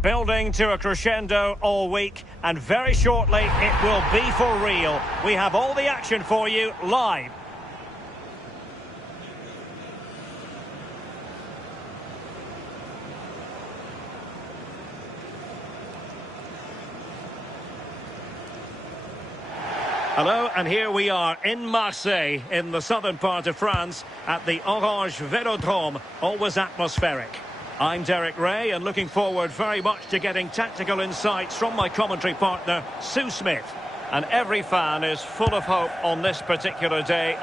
Building to a crescendo all week, and very shortly it will be for real. We have all the action for you live. Hello, and here we are in Marseille, in the southern part of France, at the Orange Velodrome, always atmospheric. I'm Derek Ray, and looking forward very much to getting tactical insights from my commentary partner, Sue Smith. And every fan is full of hope on this particular day.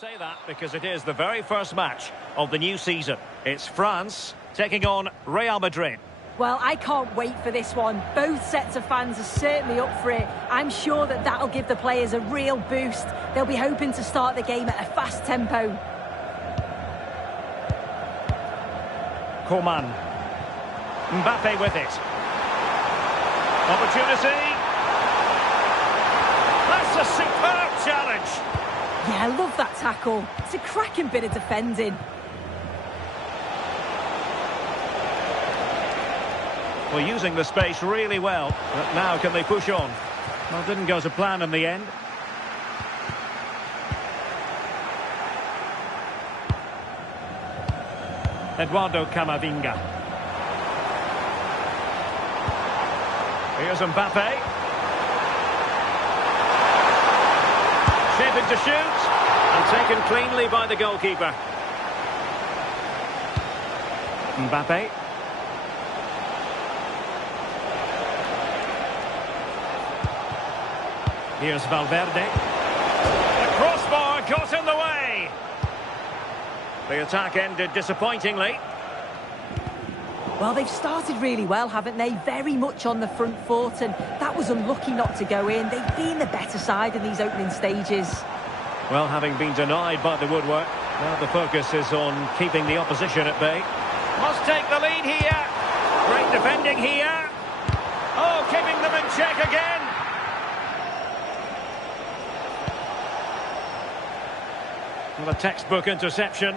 Say that because it is the very first match of the new season. It's France taking on Real Madrid. Well, I can't wait for this one. Both sets of fans are certainly up for it. I'm sure that that'll give the players a real boost. They'll be hoping to start the game at a fast tempo. Coman. Mbappe with it. Opportunity. That's a superb challenge. Yeah, I love that tackle. It's a cracking bit of defending. Well, using the space really well. But now can they push on? Well, didn't go to plan in the end. Eduardo Camavinga. Here's Mbappe. Shaping to shoot, and taken cleanly by the goalkeeper. Mbappe. Here's Valverde. The crossbar got in the way. The attack ended disappointingly. Well, they've started really well, haven't they? Very much on the front foot, and that was unlucky not to go in. They've been the better side in these opening stages. Well, having been denied by the woodwork, now the focus is on keeping the opposition at bay. Must take the lead here. Great defending here. Oh, keeping them in check again. Well, a textbook interception.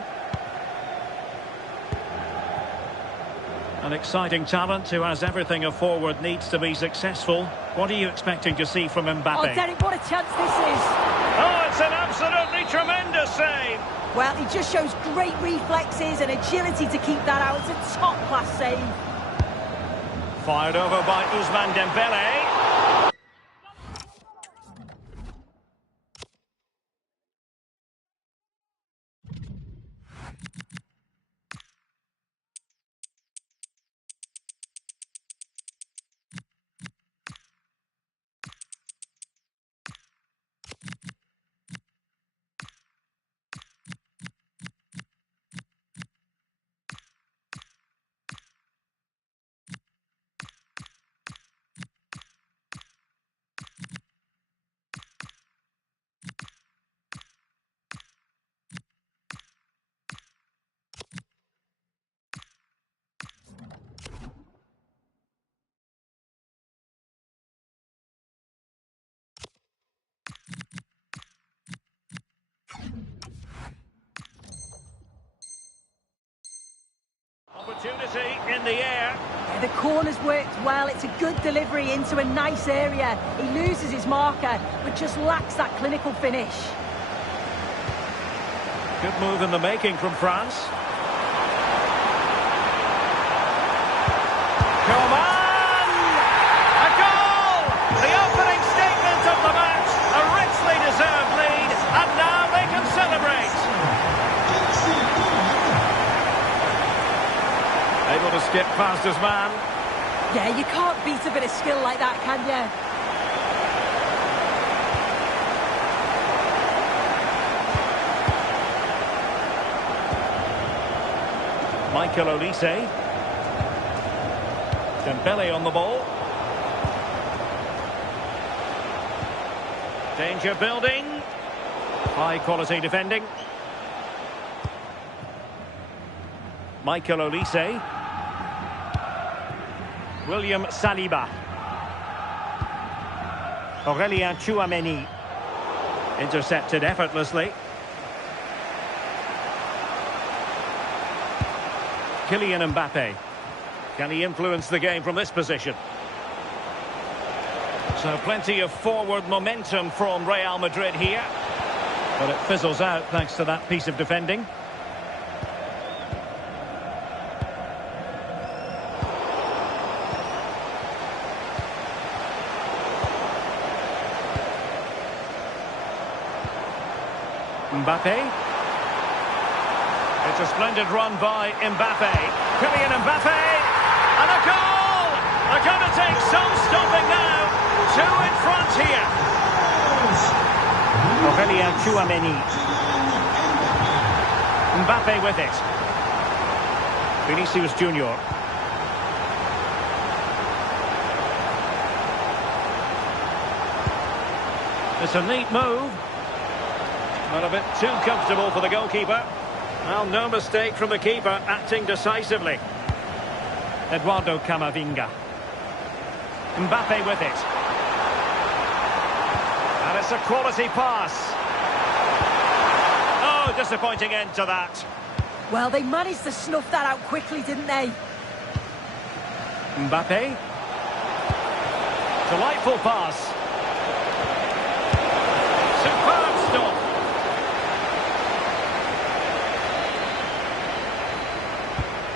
An exciting talent who has everything a forward needs to be successful. What are you expecting to see from Mbappe? Oh, Derek, what a chance this is. Oh, it's an absolutely tremendous save. Well, he just shows great reflexes and agility to keep that out. It's a top-class save. Fired over by Ousmane Dembele. Opportunity in the air. Yeah, the corner's worked well. It's a good delivery into a nice area. He loses his marker, but just lacks that clinical finish. Good move in the making from France. Coman! A goal! The opening statement of the match. A richly deserved lead, and now they can celebrate. Able to skip past his man. Yeah, you can't beat a bit of skill like that, can you? Michael Olise. Dembele on the ball. Danger building. High quality defending. Michael Olise. William Saliba. Aurelien Tchouameni. Intercepted effortlessly. Kylian Mbappe. Can he influence the game from this position? So plenty of forward momentum from Real Madrid here. But it fizzles out thanks to that piece of defending. Mbappe. It's a splendid run by Mbappe. Kylian Mbappe. And a goal! They're going to take some stopping now. Two in front here. Aurelien Tchouameni. Mbappe with it. Vinicius Junior. It's a neat move. But a bit too comfortable for the goalkeeper. Well, no mistake from the keeper, acting decisively. Eduardo Camavinga. Mbappe with it. And it's a quality pass. Oh, disappointing end to that. Well, they managed to snuff that out quickly, didn't they? Mbappe. Delightful pass. Superb stop.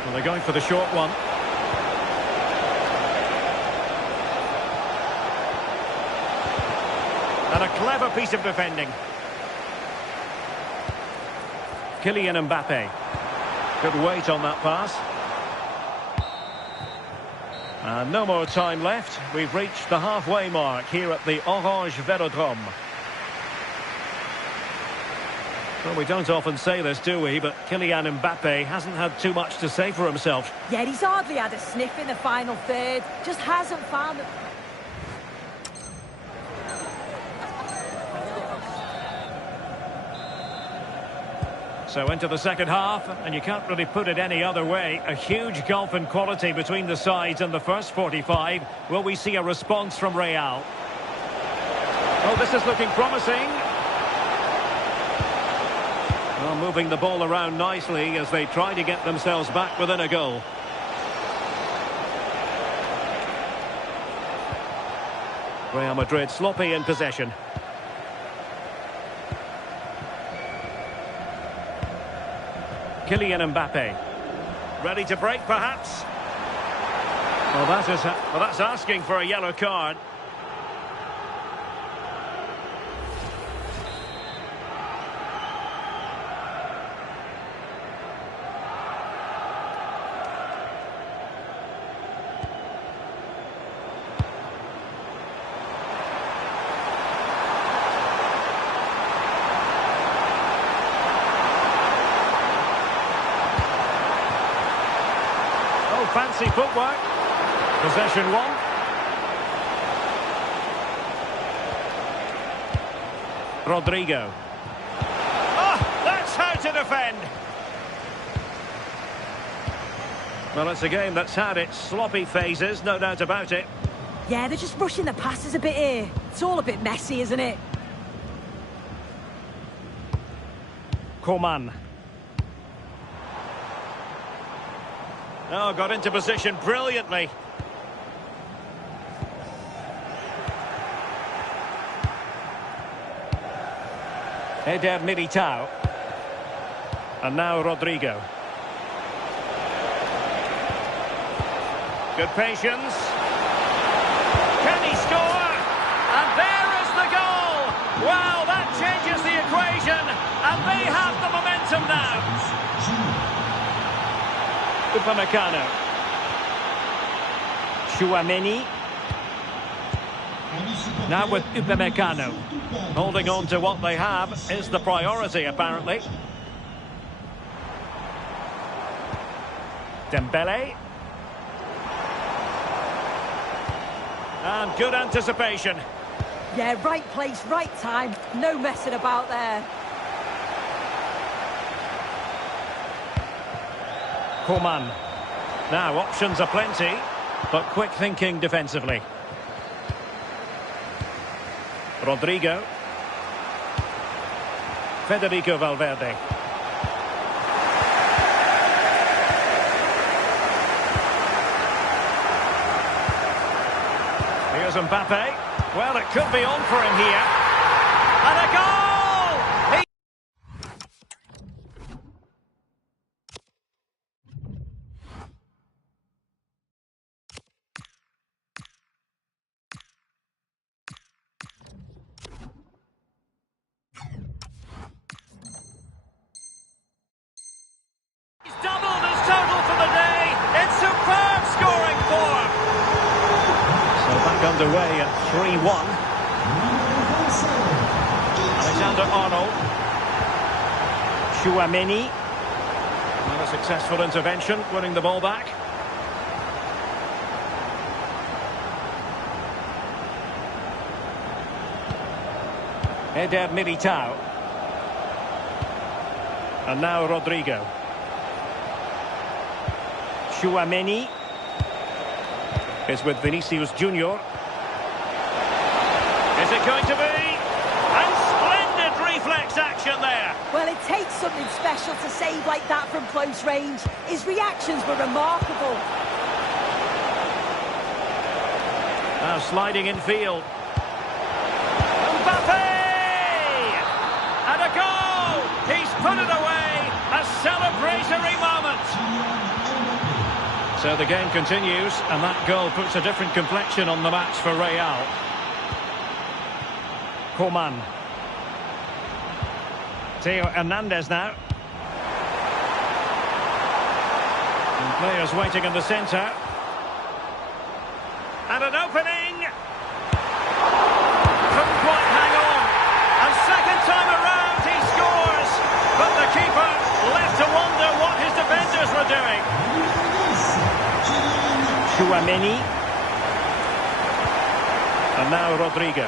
Well, they're going for the short one. And a clever piece of defending. Kylian Mbappe. Good weight on that pass. And no more time left. We've reached the halfway mark here at the Orange Velodrome. Well, we don't often say this, do we? But Kylian Mbappe hasn't had too much to say for himself. Yeah, he's hardly had a sniff in the final third. Just hasn't found it. So into the second half, and you can't really put it any other way. A huge gulf in quality between the sides in the first 45. Will we see a response from Real? Oh, this is looking promising. Well, moving the ball around nicely as they try to get themselves back within a goal. Real Madrid sloppy in possession. Kylian Mbappe. Ready to break, perhaps? Well, that's asking for a yellow card. Fancy footwork. Possession one. Rodrigo. Oh, that's how to defend. Well, it's a game that's had its sloppy phases, no doubt about it. Yeah, they're just rushing the passes a bit here. It's all a bit messy, isn't it? Coman. Oh, got into position brilliantly. Eder Militao. And now Rodrigo. Good patience. Can he score? And there is the goal! Wow, that changes the equation. And they have the momentum now. Upamecano. Tchouameni. Now with Upamecano. Holding on to what they have is the priority, apparently. Dembele. And good anticipation. Yeah, right place, right time. No messing about there. Coman. Now, options are plenty, but quick thinking defensively. Rodrigo. Federico Valverde. Here's Mbappe. Well, it could be on for him here. And a goal! He's doubled his total for the day. It's superb scoring form. So back underway at 3-1. Alexander-Arnold. Tchouaméni. Not a successful intervention, winning the ball back. Eder Militao. And now Rodrigo. Tchouaméni is with Vinicius Junior. Is it going to be? And splendid reflex action there. Well, it takes something special to save like that from close range. His reactions were remarkable. Now sliding in field. Mbappe! And a goal! He's put it away! A celebratory moment! So the game continues, and that goal puts a different complexion on the match for Real. Coman. Theo Hernandez now. And players waiting in the centre. And an opening! Couldn't quite hang on. And second time around he scores! But the keeper left to wonder what his defenders were doing. Tchouaméni. And now Rodrigo.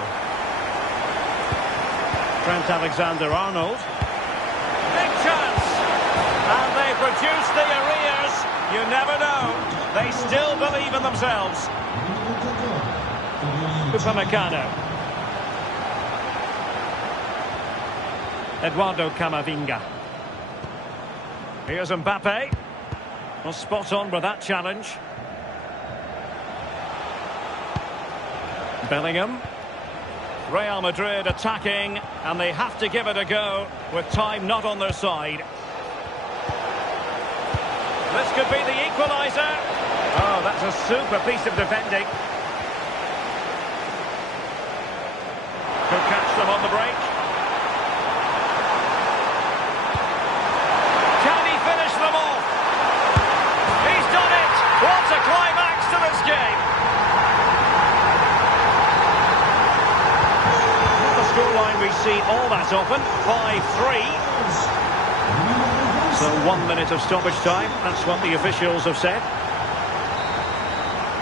Trent Alexander-Arnold. Big chance! And they produce the arrears. You never know. They still believe in themselves. Upamecano. Eduardo Camavinga. Here's Mbappe. Well, spot on with that challenge. Bellingham. Real Madrid attacking, and they have to give it a go with time not on their side. This could be the equaliser. Oh, that's a super piece of defending. Could catch them on the break. Can he finish them off? He's done it! What a climax to this game! Scoreline we see all that often, 5-3. So 1 minute of stoppage time, that's what the officials have said.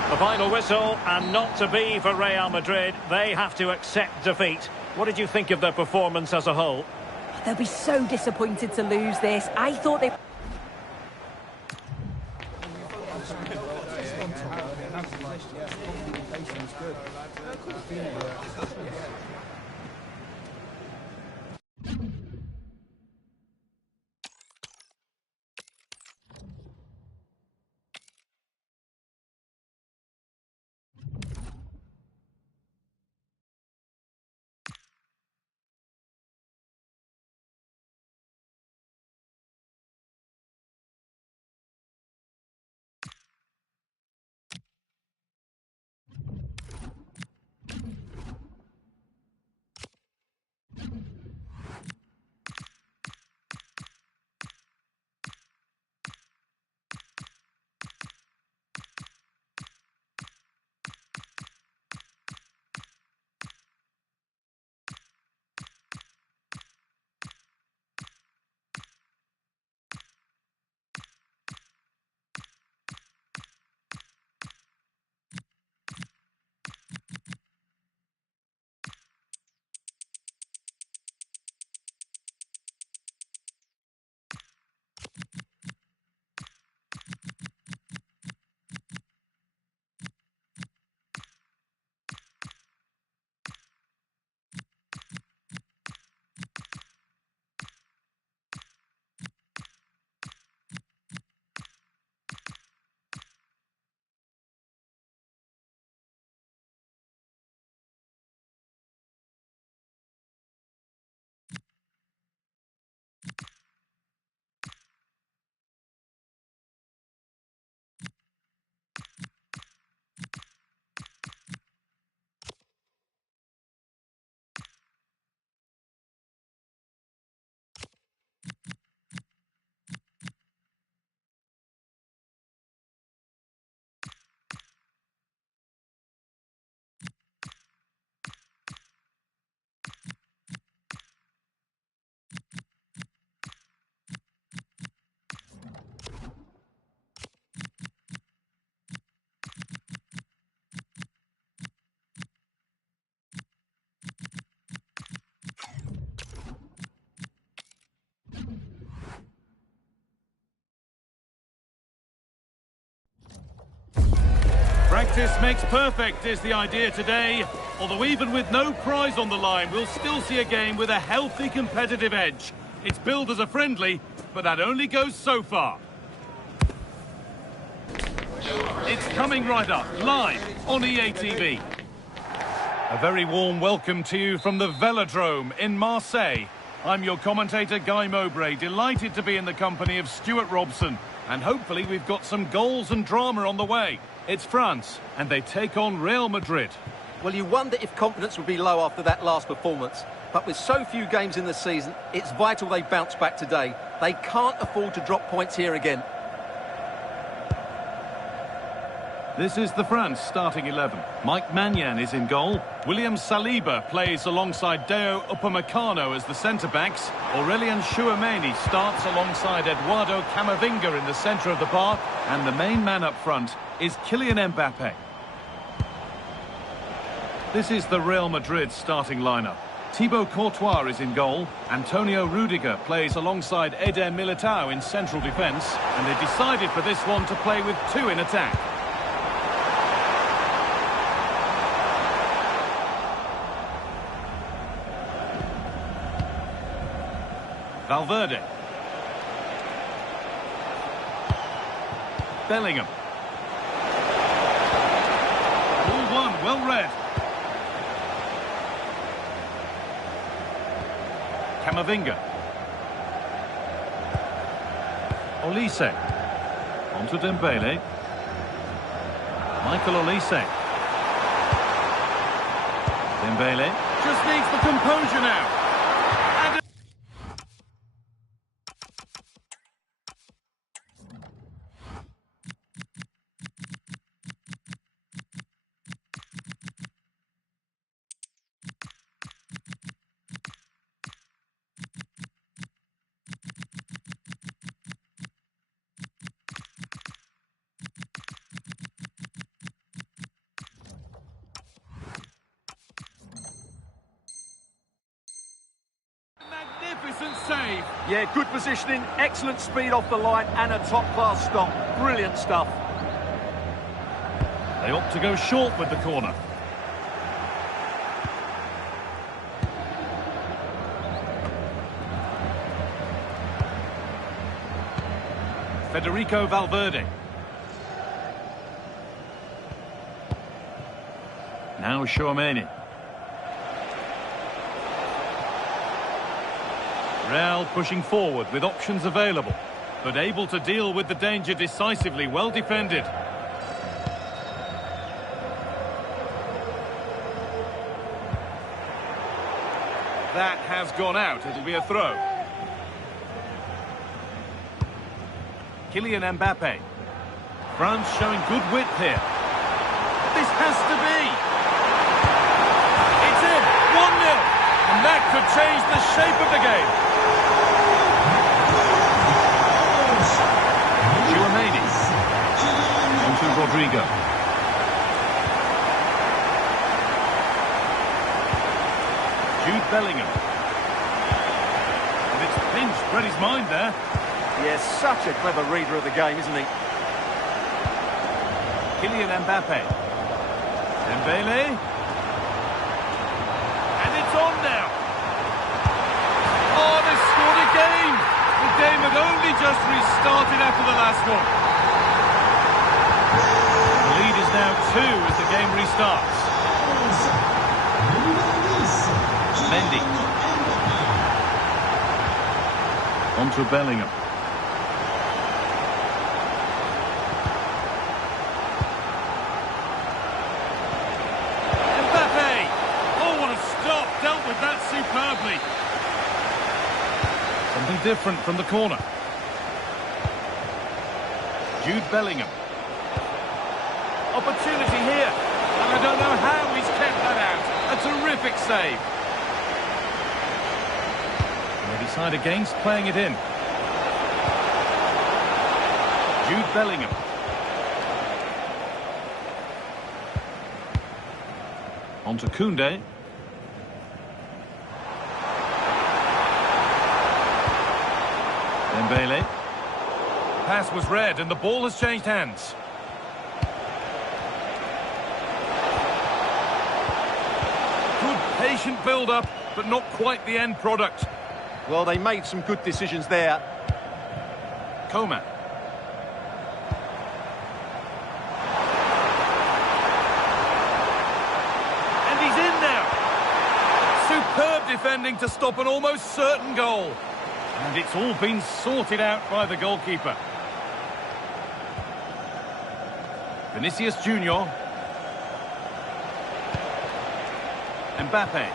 The final whistle, and not to be for Real Madrid. They have to accept defeat. What did you think of their performance as a whole? They'll be so disappointed to lose this. I thought they... Practice makes perfect is the idea today. Although even with no prize on the line, we'll still see a game with a healthy competitive edge. It's billed as a friendly, but that only goes so far. It's coming right up, live on EA TV. A very warm welcome to you from the Velodrome in Marseille. I'm your commentator, Guy Mowbray, delighted to be in the company of Stuart Robson. And hopefully we've got some goals and drama on the way. It's France, and they take on Real Madrid. Well, you wonder if confidence would be low after that last performance. But with so few games in the season, it's vital they bounce back today. They can't afford to drop points here again. This is the France starting 11. Mike Maignan is in goal. William Saliba plays alongside Deo Upamecano as the centre-backs. Aurélien Tchouameni starts alongside Eduardo Camavinga in the centre of the park. And the main man up front is Kylian Mbappe. This is the Real Madrid starting lineup. Thibaut Courtois is in goal. Antonio Rudiger plays alongside Eder Militao in central defence. And they decided for this one to play with two in attack. Valverde. Bellingham. Ball one, well read. Camavinga. Olise. Onto Dembele. Michael Olise. Dembele. Just needs the composure now. Magnificent save. Yeah, good positioning, excellent speed off the line and a top-class stop. Brilliant stuff. They opt to go short with the corner. Federico Valverde. Now Tchouameni. Real pushing forward with options available, but able to deal with the danger decisively, well defended. That has gone out, it'll be a throw. Kylian Mbappe. France showing good width here. This has to be. It's in, 1-0, and that could change the shape of the game. Rodrigo. Jude Bellingham. And it's pinched, read his mind there. Yeah, such a clever reader of the game, isn't he? Kylian Mbappe. Dembele. And it's on now. Oh, they scored again. The game had only just restarted after the last one. Now 2 as the game restarts. Mendy. On to Bellingham. Mbappe! Oh, what a stop! Dealt with that superbly. Something different from the corner. Jude Bellingham. Opportunity here, and I don't know how he's kept that out. A terrific save. And they decide against playing it in. Jude Bellingham. On to Koundé. Dembele. Pass was read and the ball has changed hands. Patient build-up, but not quite the end product. Well, they made some good decisions there. Coman. And he's in now. Superb defending to stop an almost certain goal. And it's all been sorted out by the goalkeeper. Vinicius Junior. Mbappe.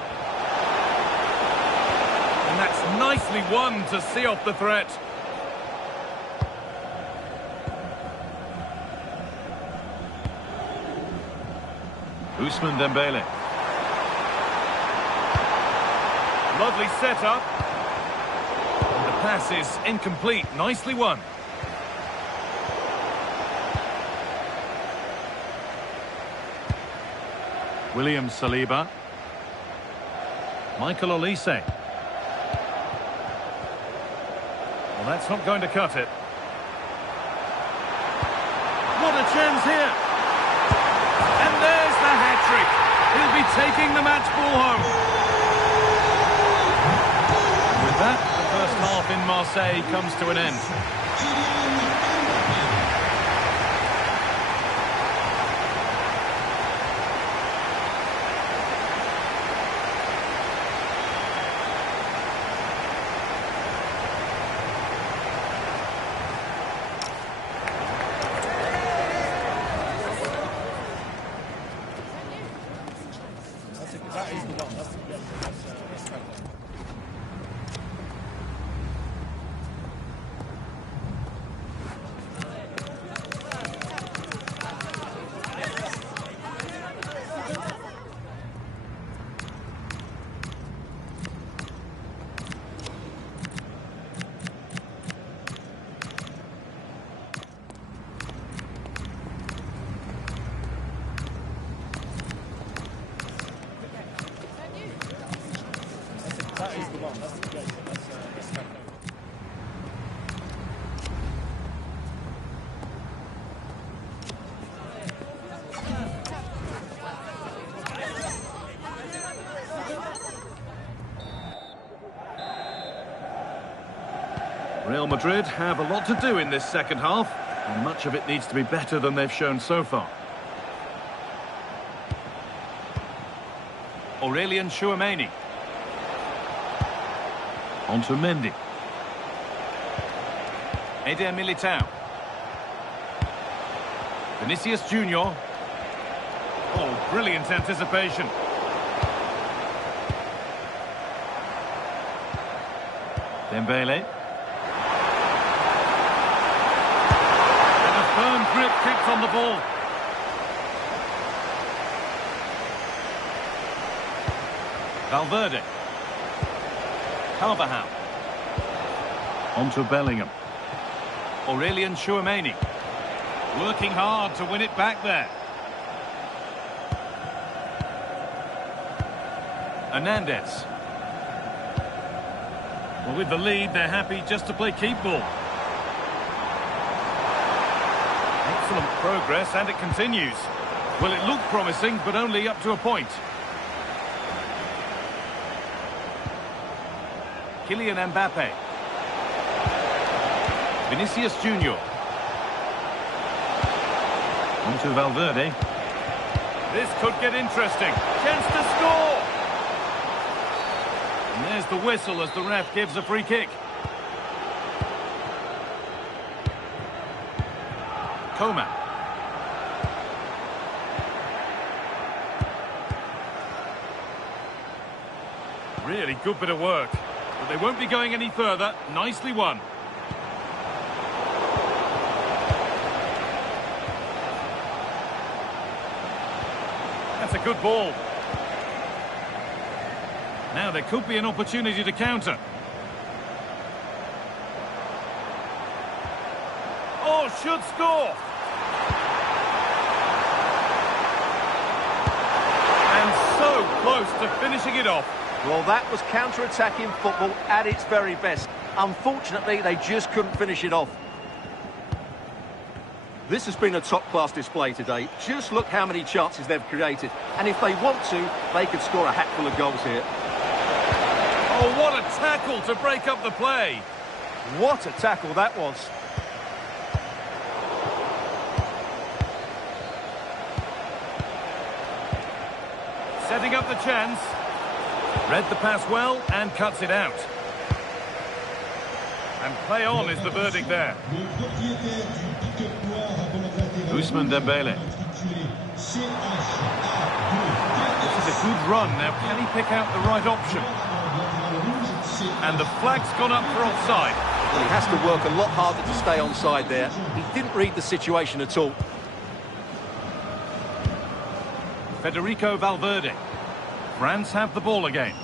And that's nicely won to see off the threat. Ousmane Dembele. Lovely setup. And the pass is incomplete. Nicely won. William Saliba. Michael Olise. Well, that's not going to cut it. What a chance here. And there's the hat-trick. He'll be taking the match ball home. And with that, the first half in Marseille comes to an end. Real Madrid have a lot to do in this second half, and much of it needs to be better than they've shown so far. Aurelien Tchouameni. Onto Mendy. Eder Militao. Vinicius Junior. Oh, brilliant anticipation. Dembele. And a firm grip kept on the ball. Valverde. Carvajal. Onto Bellingham. Aurelien Tchouameni. Working hard to win it back there. Hernandez. Well, with the lead, they're happy just to play keep ball. Excellent progress, and it continues. Well, it looked promising, but only up to a point. Kylian Mbappe. Vinicius Junior. Onto Valverde. This could get interesting. Chance to score! And there's the whistle as the ref gives a free kick. Coman. Really good bit of work. But they won't be going any further. Nicely won. That's a good ball. Now there could be an opportunity to counter. Oh, should score! And so close to finishing it off. Well, that was counter-attacking football at its very best. Unfortunately, they just couldn't finish it off. This has been a top-class display today. Just look how many chances they've created. And if they want to, they could score a hatful of goals here. Oh, what a tackle to break up the play. What a tackle that was. Setting up the chance. Read the pass well and cuts it out. And play on is the verdict there. Ousmane Dembele. This is a good run. Now, can he pick out the right option? And the flag's gone up for offside. Well, he has to work a lot harder to stay onside there. He didn't read the situation at all. Federico Valverde. France have the ball again.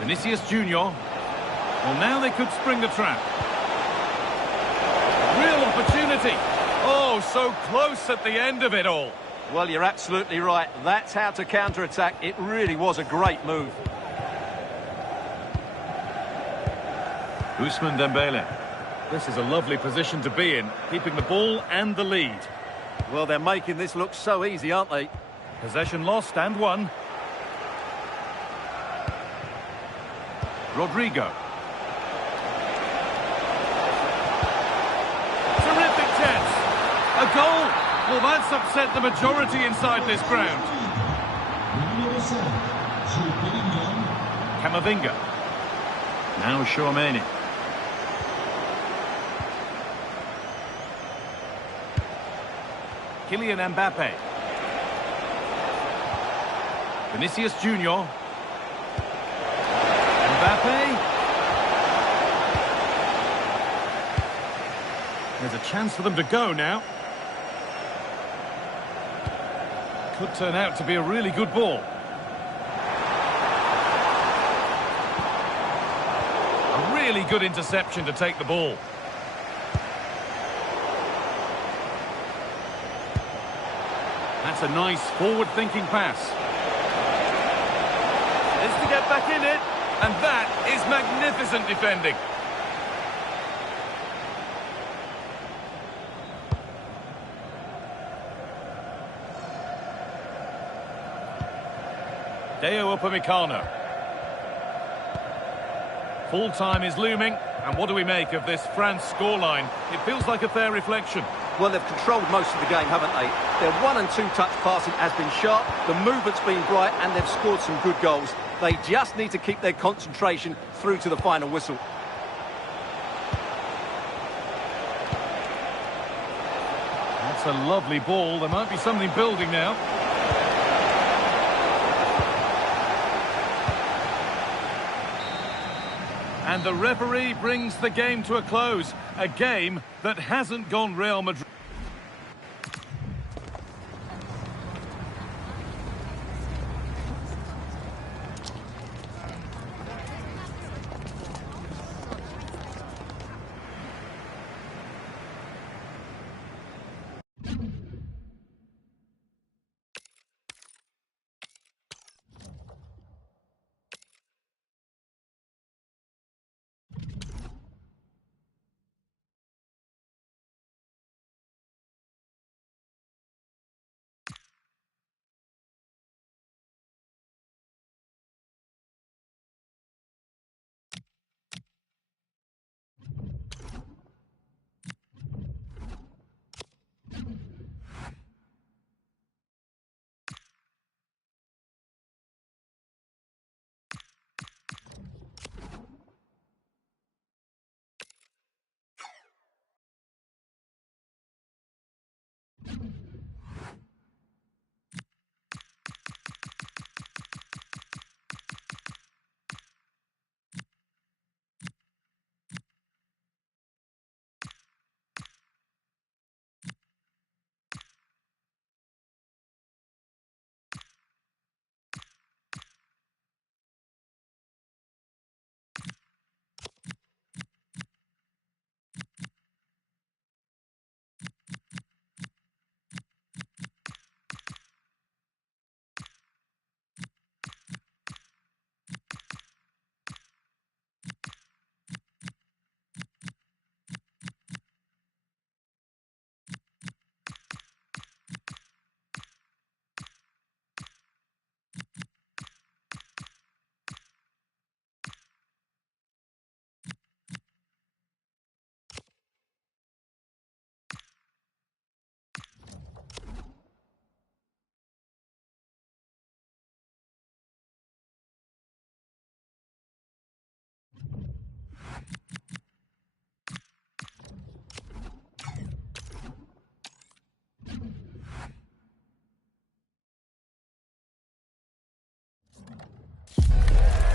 Vinicius Junior. Well, now they could spring the trap. Real opportunity. Oh, so close at the end of it all. Well, you're absolutely right. That's how to counter-attack. It really was a great move. Ousmane Dembele. This is a lovely position to be in, keeping the ball and the lead. Well, they're making this look so easy, aren't they? Possession lost and won. Rodrigo. Terrific chance. A goal. Well, that's upset the majority inside this ground. Camavinga. Now Tchouaméni. Kylian Mbappe. Vinicius Junior. Mbappe. There's a chance for them to go now. Could turn out to be a really good ball. A really good interception to take the ball. That's a nice forward-thinking pass. Is to get back in it, and that is magnificent defending. Deo Upamecano. Full time is looming, and what do we make of this France scoreline? It feels like a fair reflection. Well, they've controlled most of the game, haven't they? Their 1- and 2-touch passing has been sharp, the movement's been bright, and they've scored some good goals. They just need to keep their concentration through to the final whistle. That's a lovely ball. There might be something building now. And the referee brings the game to a close. A game that hasn't gone Real Madrid.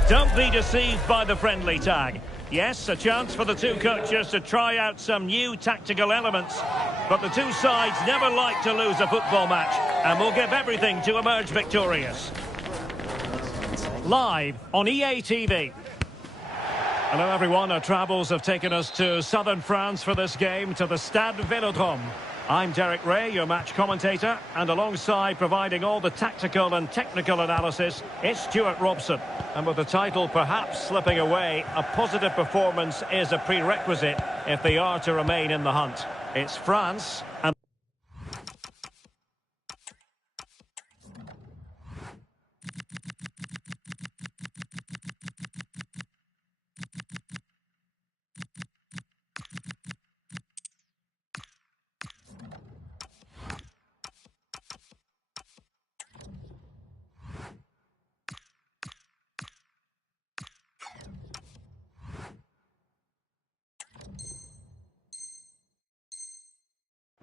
Don't be deceived by the friendly tag. Yes, a chance for the two coaches to try out some new tactical elements. But the two sides never like to lose a football match and will give everything to emerge victorious. Live on EA TV. Hello everyone, our travels have taken us to southern France for this game, to the Stade Vélodrome. I'm Derek Ray, your match commentator, and alongside providing all the tactical and technical analysis, it's Stuart Robson. And with the title perhaps slipping away, a positive performance is a prerequisite if they are to remain in the hunt. It's France and...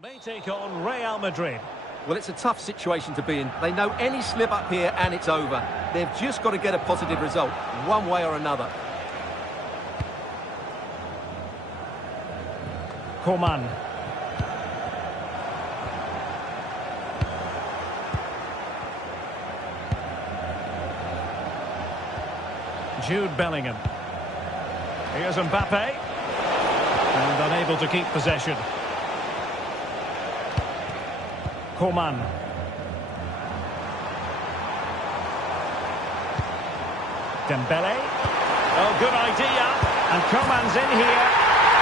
may take on Real Madrid. Well, it's a tough situation to be in. They know any slip up here and it's over. They've just got to get a positive result, one way or another. Coman. Jude Bellingham. Here's Mbappe. And unable to keep possession. Coman. Dembele. Oh, good idea. And Coman's in here.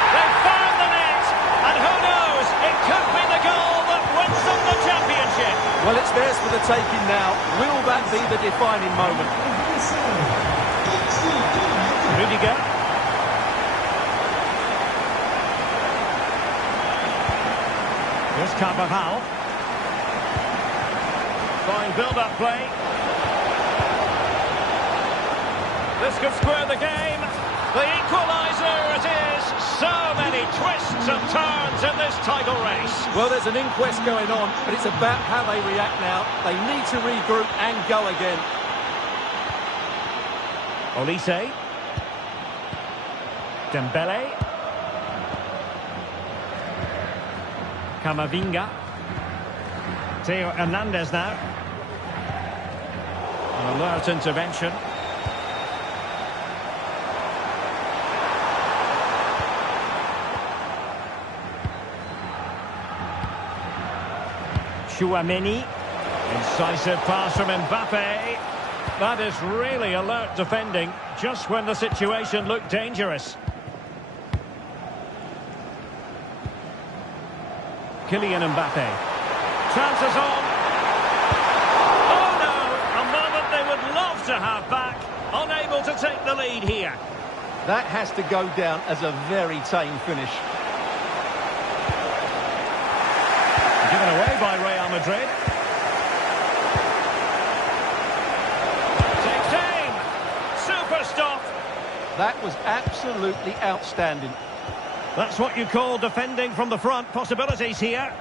They've found the net. And who knows? It could be the goal that wins them the championship. Well, it's theirs for the taking now. Will that be the defining moment? Rudiger. Here's Carvajal. Fine build-up play. This could square the game. The equaliser it is. So many twists and turns in this title race. Well, there's an inquest going on, but it's about how they react now. They need to regroup and go again. Olise. Dembele. Camavinga. Theo Hernandez now. An alert intervention. Chouameni. Incisive pass from Mbappe. That is really alert defending, just when the situation looked dangerous. Kylian Mbappe. Chances on. Oh no! A moment they would love to have back. Unable to take the lead here. That has to go down as a very tame finish. Given away by Real Madrid. Takes aim. Super stop. That was absolutely outstanding. That's what you call defending from the front. Possibilities here.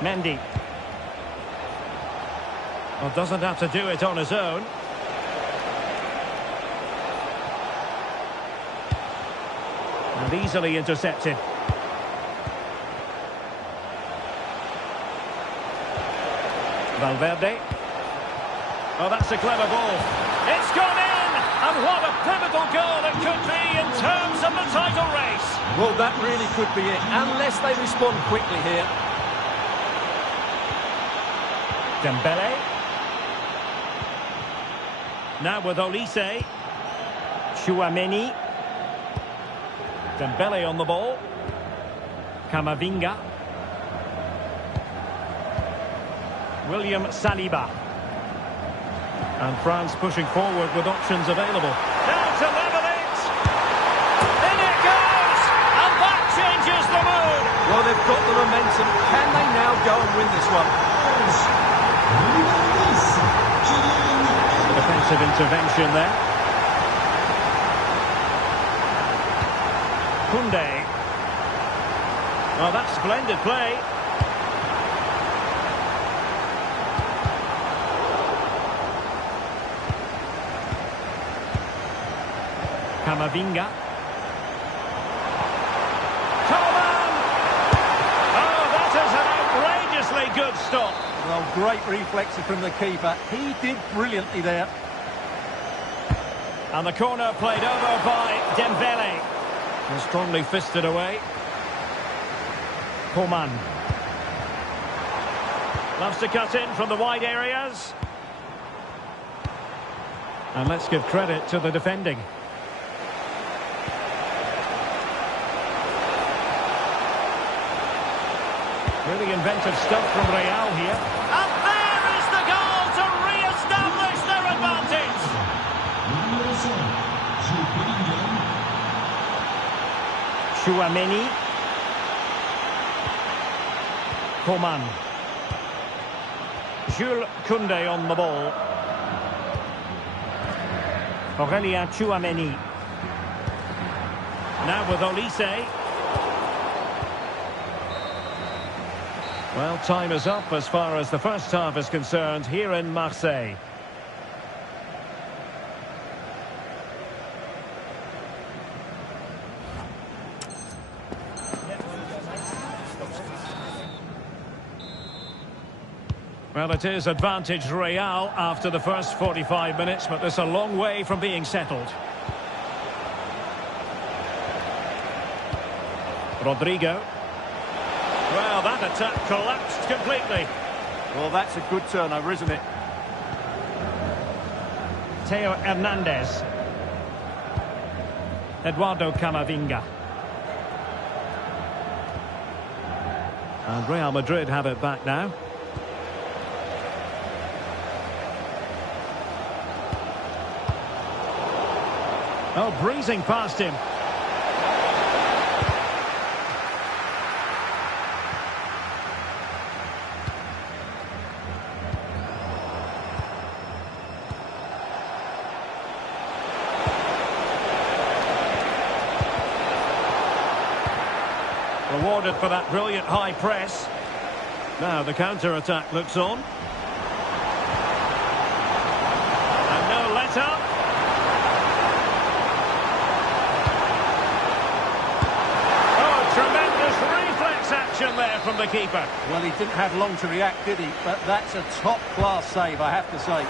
Mendy. Well, doesn't have to do it on his own. And easily intercepted. Valverde. Oh, that's a clever ball. It's gone in! And what a pivotal goal it could be in terms of the title race. Well, that really could be it, unless they respond quickly here. Dembele. Now with Olise. Chouameni. Dembele on the ball. Camavinga. William Saliba. And France pushing forward with options available. Now to level it! In it goes! And that changes the mood! Well, they've got the momentum. Can they now go and win this one? Defensive intervention there. Koundé. Well, that's splendid play. Camavinga. Coman! Oh, that is an outrageously good stop. Well, great reflexes from the keeper. He did brilliantly there. And the corner played over by Dembele. And strongly fisted away. Coman. Loves to cut in from the wide areas. And let's give credit to the defending. Really inventive stuff from Real here. And there is the goal to re-establish their advantage. Tchouaméni. Coman. Jules Koundé on the ball. Aurélien Tchouaméni. Now with Olise. Well, time is up as far as the first half is concerned here in Marseille. Well, it is advantage Real after the first 45 minutes, but there's a long way from being settled. Rodrigo. Well, that attack collapsed completely. Well, that's a good turnover, isn't it? Theo Hernandez. Eduardo Camavinga. And Real Madrid have it back now. Oh, breezing past him. Rewarded for that brilliant high press. Now the counter-attack looks on. And no let-up. Oh, tremendous reflex action there from the keeper. Well, he didn't have long to react, did he? But that's a top-class save, I have to say.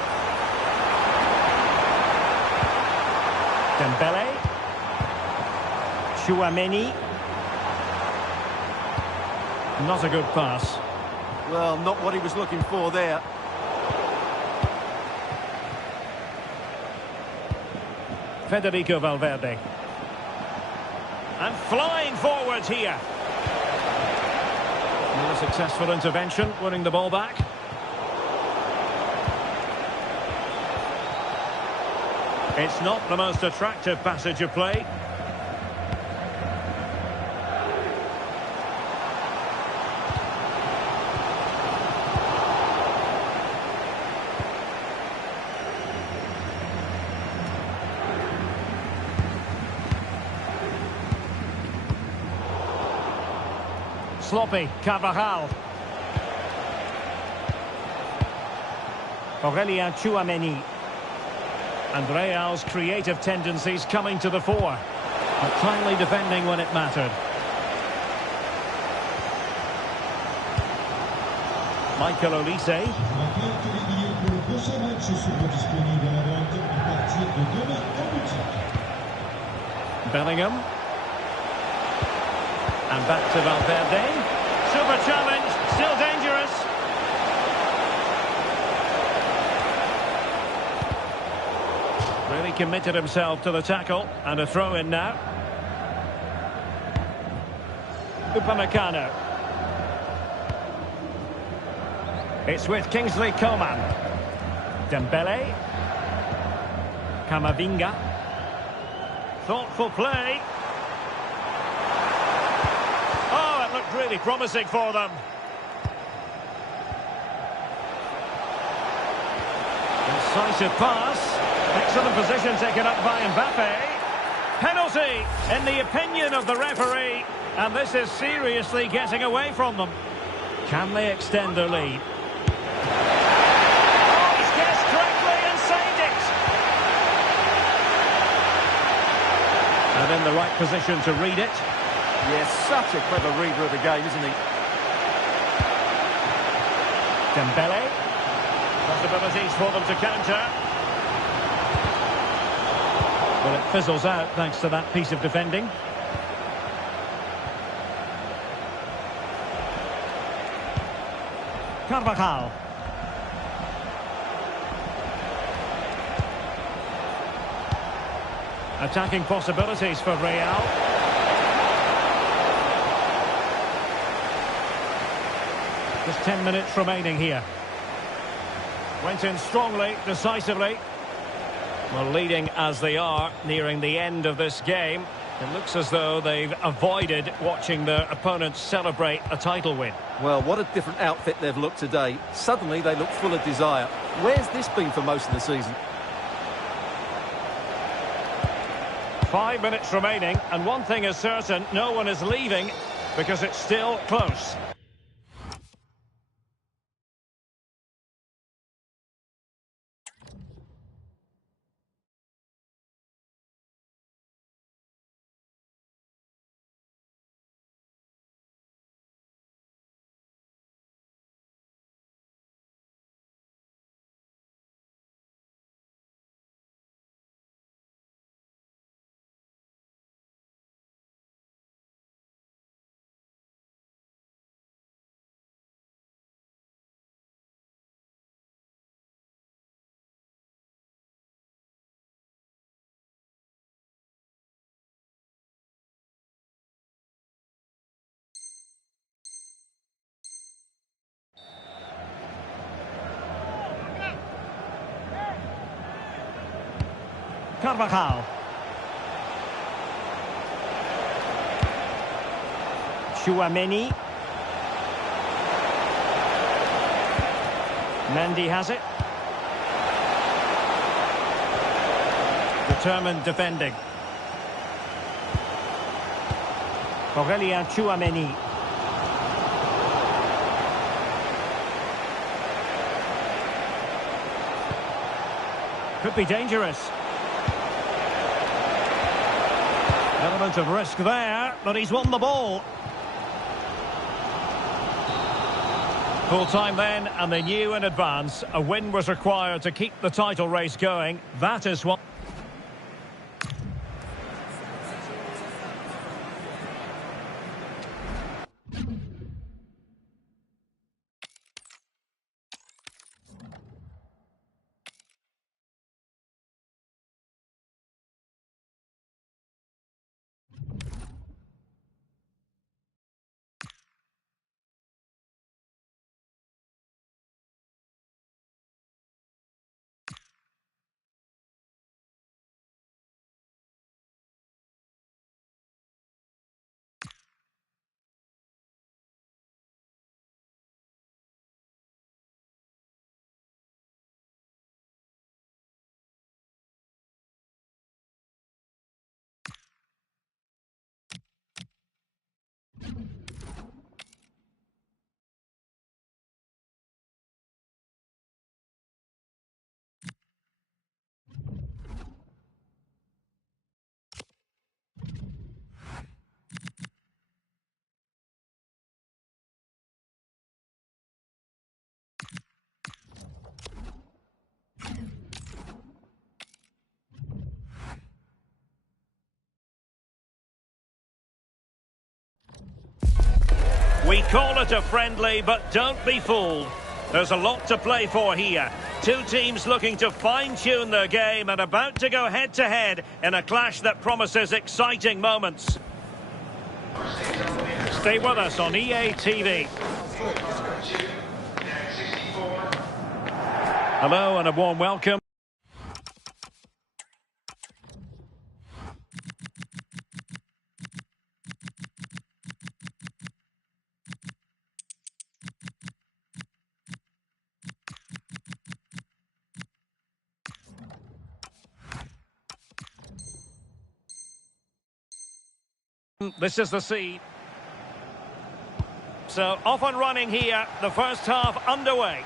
Dembele. Tchouaméni. Not a good pass. Well, not what he was looking for there. Federico Valverde. And flying forwards here. Another successful intervention, winning the ball back. It's not the most attractive passage of play. Sloppy, Carvajal. Aurélien Tchouaméni. And Real's creative tendencies coming to the fore. But timely defending when it mattered. Michael Olise. Bellingham. And back to Valverde. Super challenge, still dangerous. Really committed himself to the tackle. And a throw in now. Upamecano. It's with Kingsley Coman. Dembele. Camavinga. Thoughtful play. Oh, it looked really promising for them. Incisive pass. Excellent position taken up by Mbappe. Penalty, in the opinion of the referee. And this is seriously getting away from them. Can they extend their lead? Oh, he's guessed correctly and saved it! And in the right position to read it. Yes, such a clever reader of the game, isn't he? Dembele. Possibilities for them to counter. Well, it fizzles out thanks to that piece of defending. Carvajal. Attacking possibilities for Real. Just 10 minutes remaining here. Went in strongly, decisively. Well, leading as they are, nearing the end of this game, it looks as though they've avoided watching their opponents celebrate a title win. Well, what a different outfit they've looked today. Suddenly they look full of desire. Where's this been for most of the season? 5 minutes remaining, and one thing is certain, no one is leaving because it's still close. Carvajal. Tchouaméni. Mendy has it. Determined defending. Aurélien Tchouaméni. Could be dangerous. Element of risk there, but he's won the ball. Full time then, and they knew in advance a win was required to keep the title race going. That is what... We call it a friendly, but don't be fooled. There's a lot to play for here. Two teams looking to fine-tune their game and about to go head-to-head in a clash that promises exciting moments. Stay with us on EA TV. Hello and a warm welcome. This is the scene. So off and running here, the first half underway.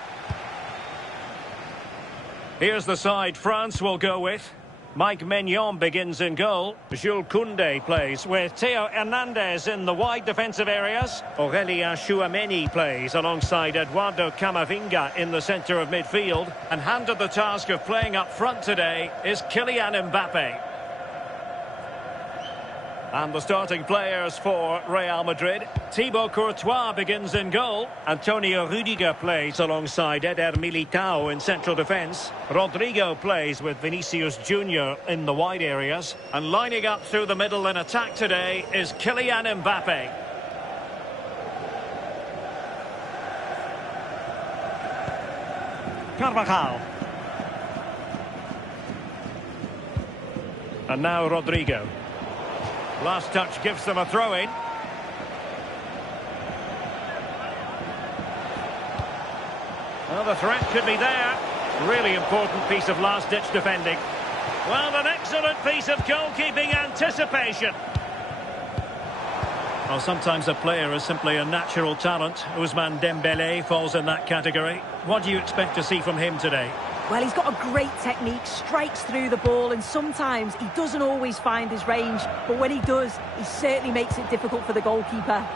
Here's the side France will go with. Mike Maignan begins in goal. Jules Koundé plays with Theo Hernandez in the wide defensive areas. Aurélien Tchouameni plays alongside Eduardo Camavinga in the centre of midfield. And handed the task of playing up front today is Kylian Mbappe. And the starting players for Real Madrid. Thibaut Courtois begins in goal. Antonio Rudiger plays alongside Eder Militao in central defence. Rodrigo plays with Vinicius Junior in the wide areas. And lining up through the middle in attack today is Kylian Mbappe. Carvajal. And now Rodrigo. Last touch gives them a throw-in. Well, the threat could be there. Really important piece of last-ditch defending. Well, an excellent piece of goalkeeping anticipation. Well, sometimes a player is simply a natural talent. Ousmane Dembélé falls in that category. What do you expect to see from him today? Well, he's got a great technique, strikes through the ball, and sometimes he doesn't always find his range, but when he does, he certainly makes it difficult for the goalkeeper.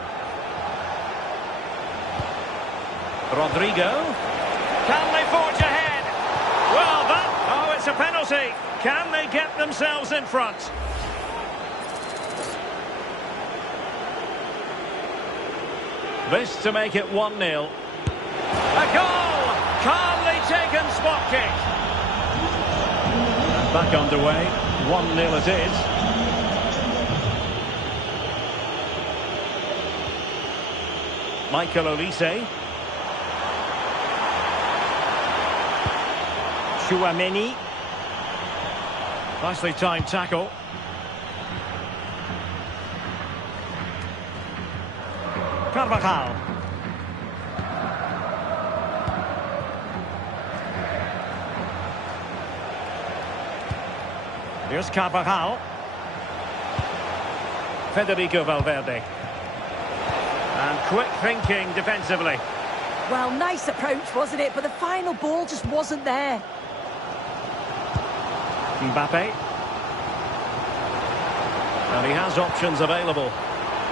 Rodrigo. Can they forge ahead? Well, it's a penalty. Can they get themselves in front? This to make it 1-0. A goal! Calmly taken spot kick. And back underway. 1-0 it is. Michael Olise. Tchouameni. Nicely timed tackle. Carvajal. Here's Carvajal. Federico Valverde. And quick thinking defensively. Well, nice approach, wasn't it? But the final ball just wasn't there. Mbappe. And he has options available.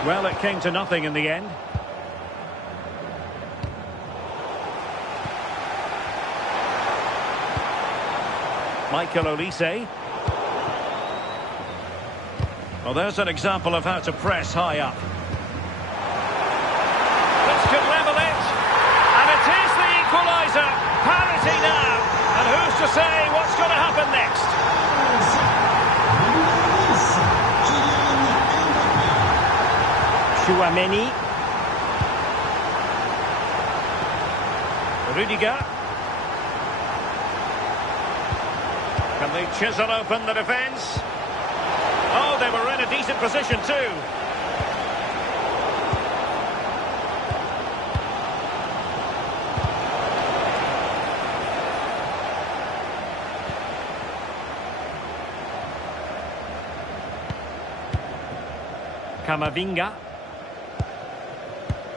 Well, it came to nothing in the end. Michael Olise. Well, there's an example of how to press high up. This could level it. And it is the equaliser. Parity now. And who's to say what's going to happen next? Tchouameni. Rudiger. Can they chisel open the defence? Oh, they were in a decent position too. Camavinga.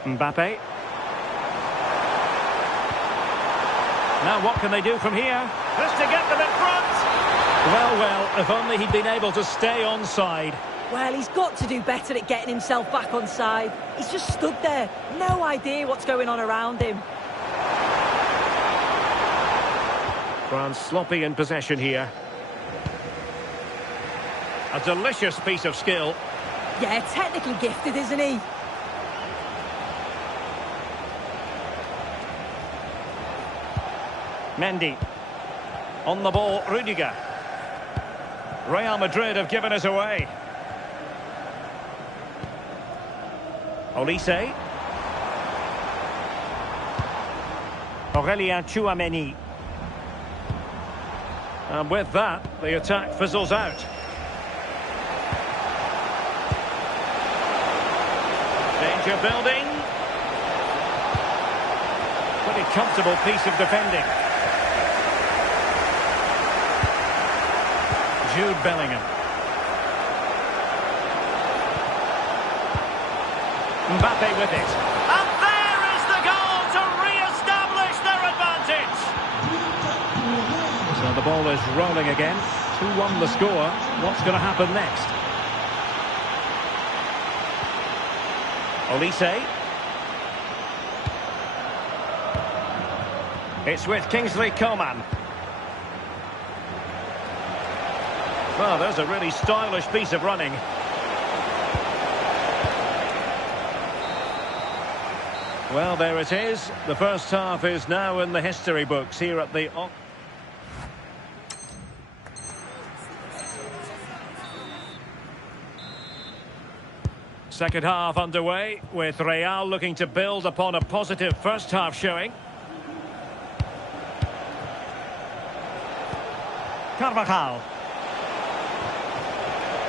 Mbappe. Now what can they do from here? Just to get them in front. Well, if only he'd been able to stay onside. Well, he's got to do better at getting himself back onside. He's just stood there. No idea what's going on around him. France sloppy in possession here. A delicious piece of skill. Yeah, technically gifted, isn't he? Mendy. On the ball, Rudiger. Real Madrid have given us away. Olise. Aurélien Tchouameni. And with that, the attack fizzles out. Danger building. Pretty comfortable piece of defending. Jude Bellingham. Mbappe with it. And there the ball is rolling again. 2-1 the score. What's going to happen next? Olise. It's with Kingsley Coman. Well, there's a really stylish piece of running. Well, there it is. The first half is now in the history books here at the... Second half underway, with Real looking to build upon a positive first half showing. Carvajal.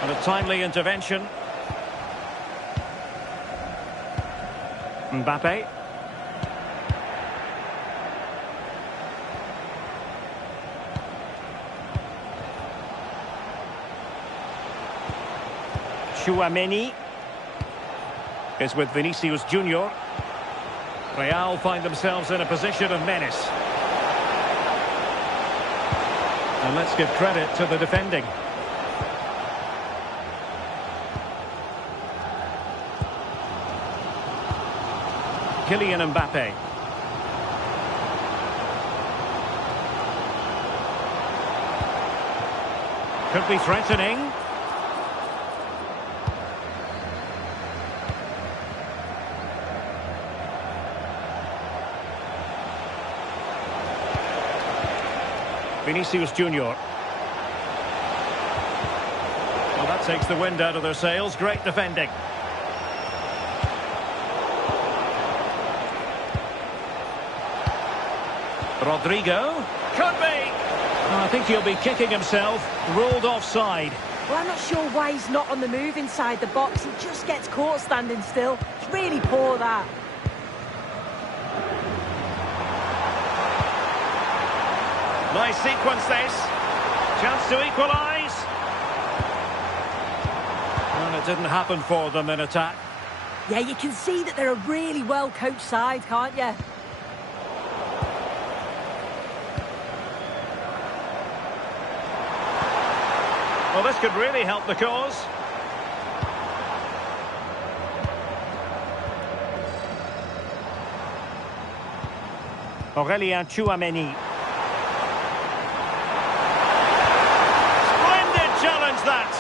And a timely intervention. Mbappe. Tchouaméni is with Vinicius Junior. Real find themselves in a position of menace. And let's give credit to the defending. Kylian Mbappe. Could be threatening. Vinicius Junior. Well, that takes the wind out of their sails. Great defending. Rodrigo. Could be. I think he'll be kicking himself. Ruled offside. Well, I'm not sure why he's not on the move inside the box. He just gets caught standing still. It's really poor, that. Nice sequence, this. Chance to equalise. And it didn't happen for them in attack. Yeah, you can see that they're a really well-coached side, can't you? Well, this could really help the cause. Aurélien Tchouaméni. Splendid challenge, that.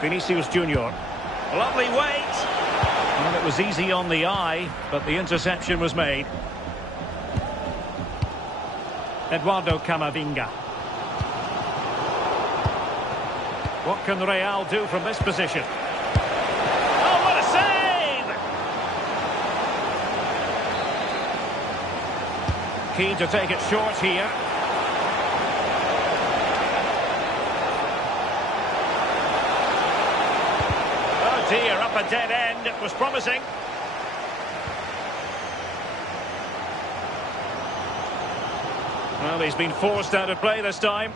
Vinicius Junior. Lovely weight. Well, it was easy on the eye, but the interception was made. Eduardo Camavinga. What can Real do from this position? Oh, what a save! Keen to take it short here. Oh dear, up a dead end. It was promising. Well, he's been forced out of play this time.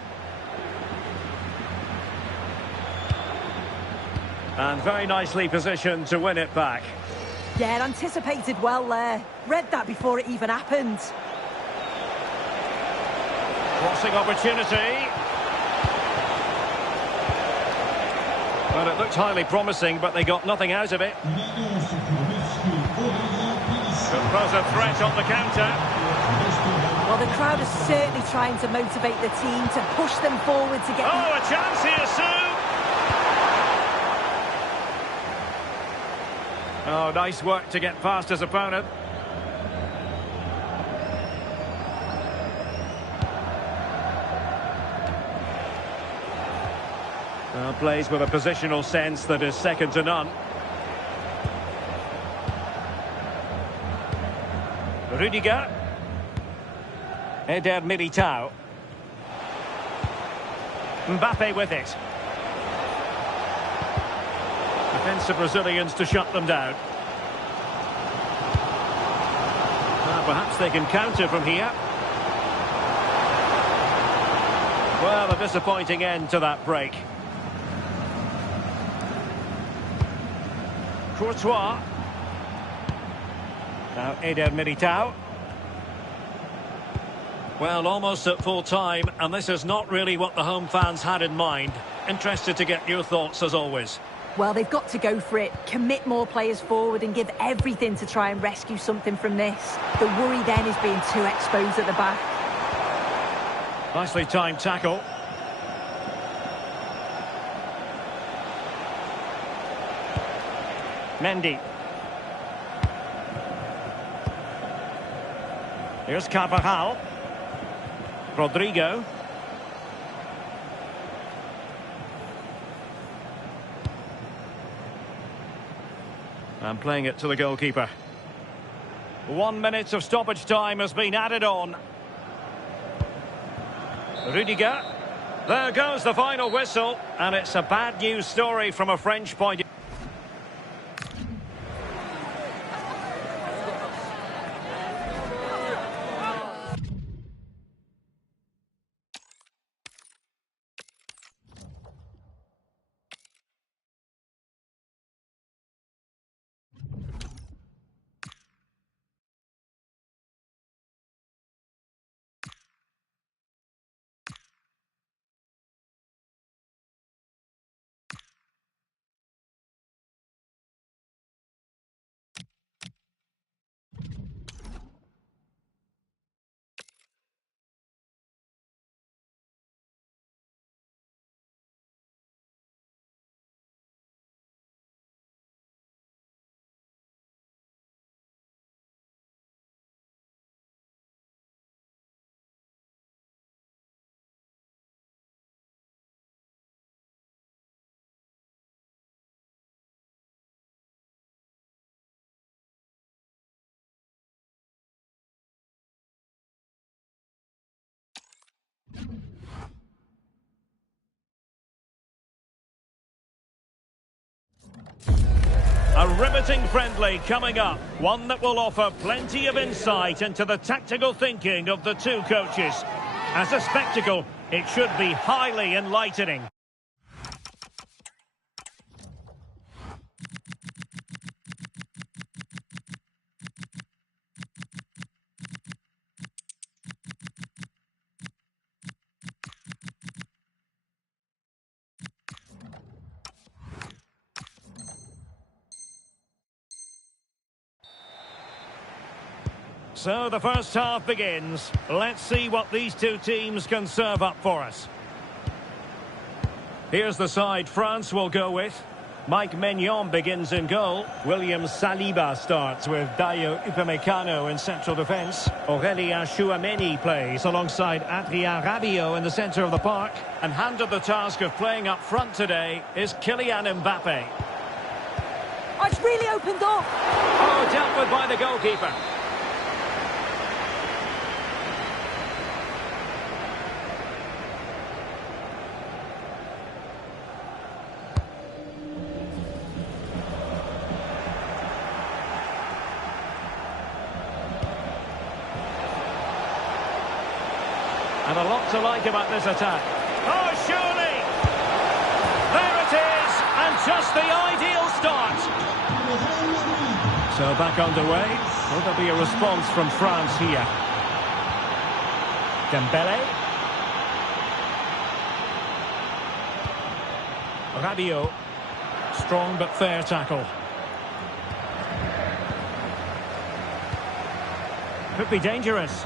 And very nicely positioned to win it back. Yeah, anticipated well there. Read that before it even happened. Crossing opportunity. Well, it looked highly promising, but they got nothing out of it. Could pose a threat on the counter. Well, the crowd is certainly trying to motivate the team to push them forward to get... Oh, a chance here, Sue! Oh, nice work to get past his opponent. Well, plays with a positional sense that is second to none. Rudiger. Eder Militao. Mbappe with it. Defensive Brazilians to shut them down. Perhaps they can counter from here. Well, a disappointing end to that break. Courtois. Now Eder Militao. Well, almost at full time, and this is not really what the home fans had in mind. Interested to get your thoughts as always. Well, they've got to go for it, commit more players forward and give everything to try and rescue something from this. The worry then is being too exposed at the back. Nicely timed tackle. Mendy. Here's Carvajal. Rodrigo. And playing it to the goalkeeper. 1 minute of stoppage time has been added on. Rudiger. There goes the final whistle. And it's a bad news story from a French point of view. A riveting friendly coming up. One that will offer plenty of insight into the tactical thinking of the two coaches. As a spectacle, it should be highly enlightening. So the first half begins. Let's see what these two teams can serve up for us. Here's the side France will go with. Mike Maignan begins in goal. William Saliba starts with Dayo Upamecano in central defence. Aurélien Tchouameni plays alongside Adrien Rabiot in the centre of the park. And handed the task of playing up front today is Kylian Mbappe. Oh, it's really opened up. Oh, dealt with by the goalkeeper. And a lot to like about this attack. Oh, surely! There it is! And just the ideal start. So back underway. Will there be a response from France here? Dembele. Rabiot. Strong but fair tackle. Could be dangerous.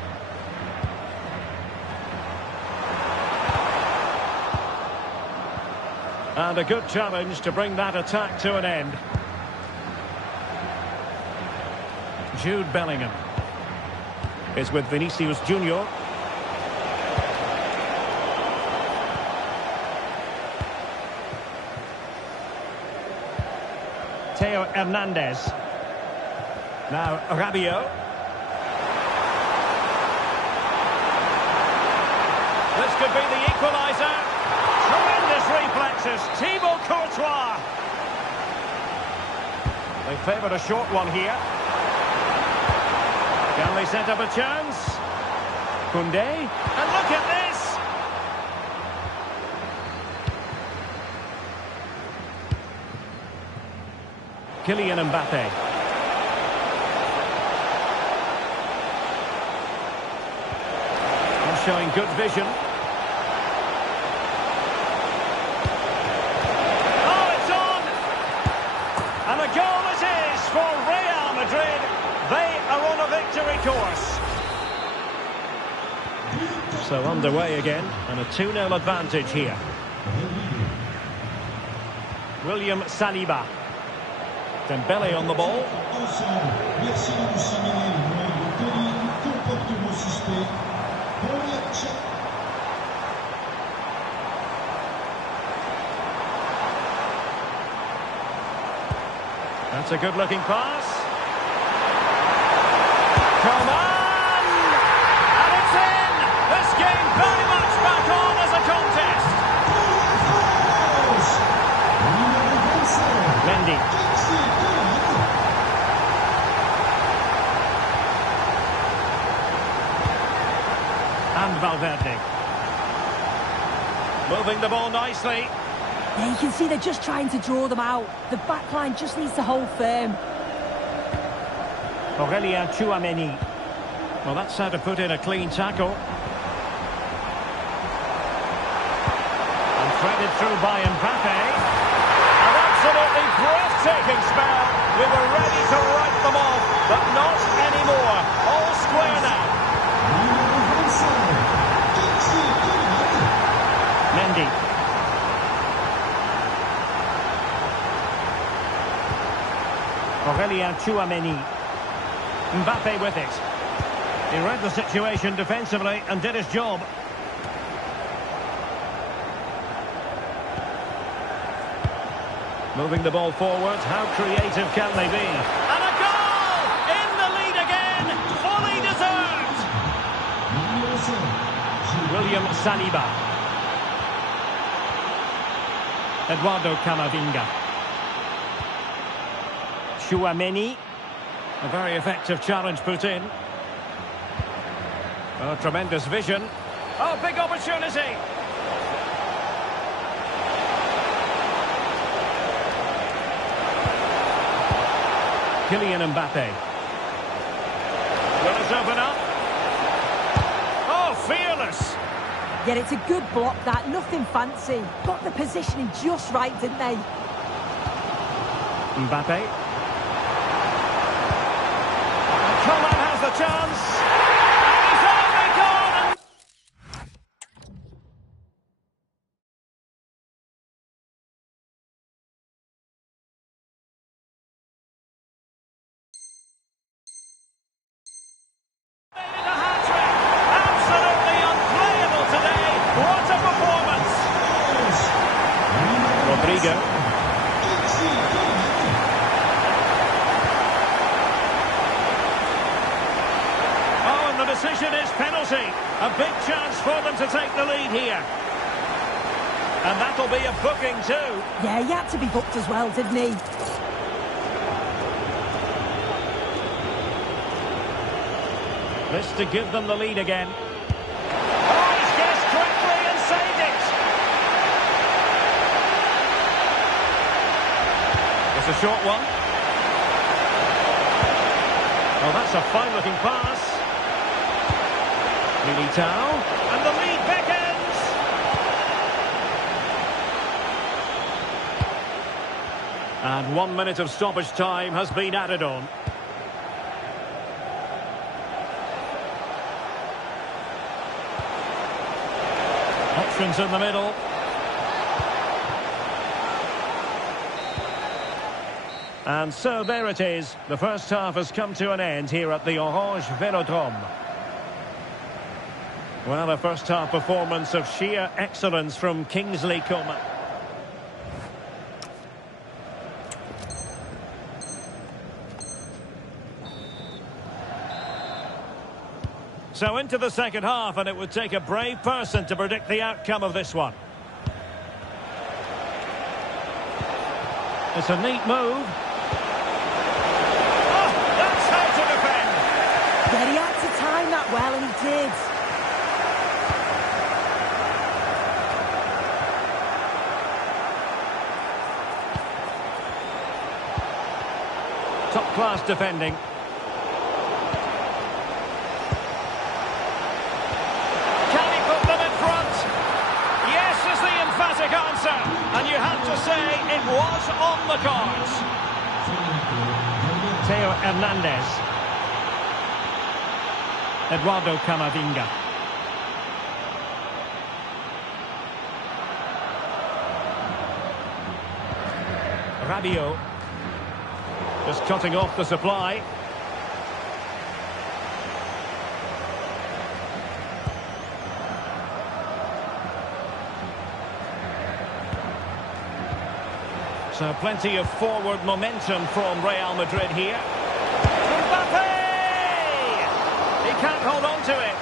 And a good challenge to bring that attack to an end. Jude Bellingham is with Vinicius Junior. Theo Hernandez. Now Rabiot. This could be the equaliser. Tremendous reflexes. Thibaut Courtois. They favoured a short one here. Can they set up a chance? Koundé. And look at this. Kylian Mbappe. showing good vision. Oh, it's on! And a goal it is for Real Madrid. They are on a victory course. So underway again, and a 2-0 advantage here. William Saliba. Dembele on the ball. That's a good-looking pass. Come on! And it's in! This game very much back on as a contest. Mendy. And Valverde. Moving the ball nicely. Yeah, you can see they're just trying to draw them out. The back line just needs to hold firm. Aurelien Tchouameni. Well, that's how to put in a clean tackle. And threaded through by Mbappe. An absolutely breathtaking spell. We were ready to write them off, but not anymore. All square now. Mendy. Aurelien Tchouameni. Mbappe with it. He read the situation defensively and did his job. Moving the ball forward, how creative can they be? And a goal! In the lead again! Fully deserved! William Saliba. Eduardo Camavinga. Tchouameni. A very effective challenge put in. Oh, tremendous vision. Oh, big opportunity. Kylian Mbappe. Will it open up? Oh, fearless. Yeah, it's a good block, that. Nothing fancy. Got the positioning just right, didn't they? Mbappe. Coman has the chance. And he's only gone. Made it a hat-trick. Absolutely unplayable today. What a performance. Rodrigo. The decision is penalty. A big chance for them to take the lead here. And that'll be a booking too. Yeah, he had to be booked as well, didn't he? This to give them the lead again. Oh, he's guessed quickly and saved it. It's a short one. Oh, that's a fine-looking pass. Militao, and the lead beckons! And 1 minute of stoppage time has been added on. Options in the middle. And so there it is. The first half has come to an end here at the Orange Velodrome. Well, a first-half performance of sheer excellence from Kingsley Coman. So into the second half, and it would take a brave person to predict the outcome of this one. It's a neat move. Oh, that's how to defend. Yeah, he had to time that well, and he did. Top-class defending. Can to say it was on the cards. Theo Hernandez. Eduardo Camavinga. Rabiot. Just cutting off the supply. So plenty of forward momentum from Real Madrid here. Mbappe! He can't hold on to it.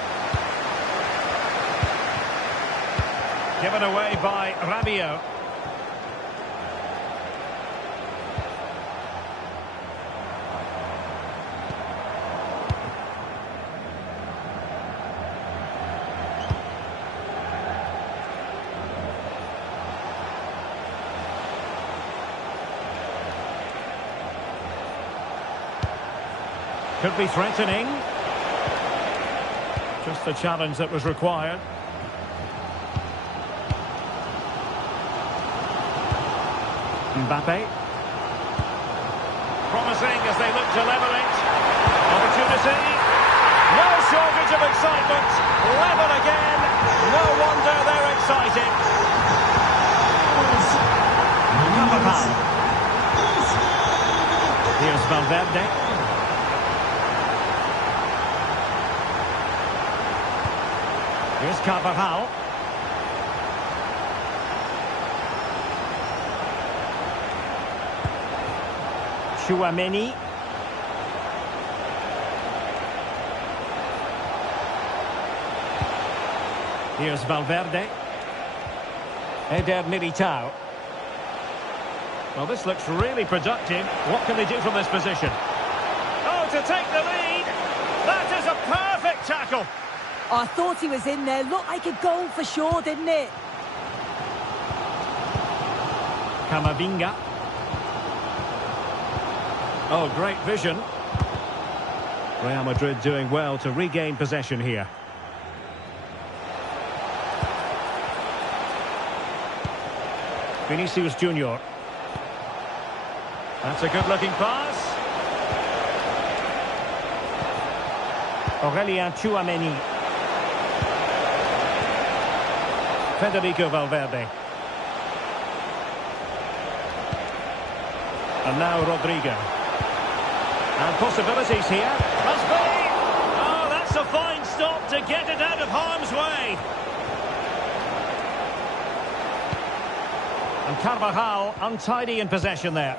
Given away by Rabiot. Could be threatening. Just the challenge that was required. Mbappe. Promising as they look to level it. Opportunity. No shortage of excitement. Level again. No wonder they're excited. Carvajal. Here's Valverde. Here's Carvajal. Tchouaméni. Here's Valverde. Eder Militao. Well, this looks really productive. What can they do from this position? Oh, to take the lead! That is a perfect tackle! I thought he was in there. Looked like a goal for sure, didn't it? Camavinga. Oh, great vision. Real Madrid doing well to regain possession here. Vinicius Junior. That's a good-looking pass. Aurelien Tchouaméni. Federico Valverde. And now Rodrigo. And possibilities here. Must be! Oh, that's a fine stop to get it out of harm's way. And Carvajal untidy in possession there.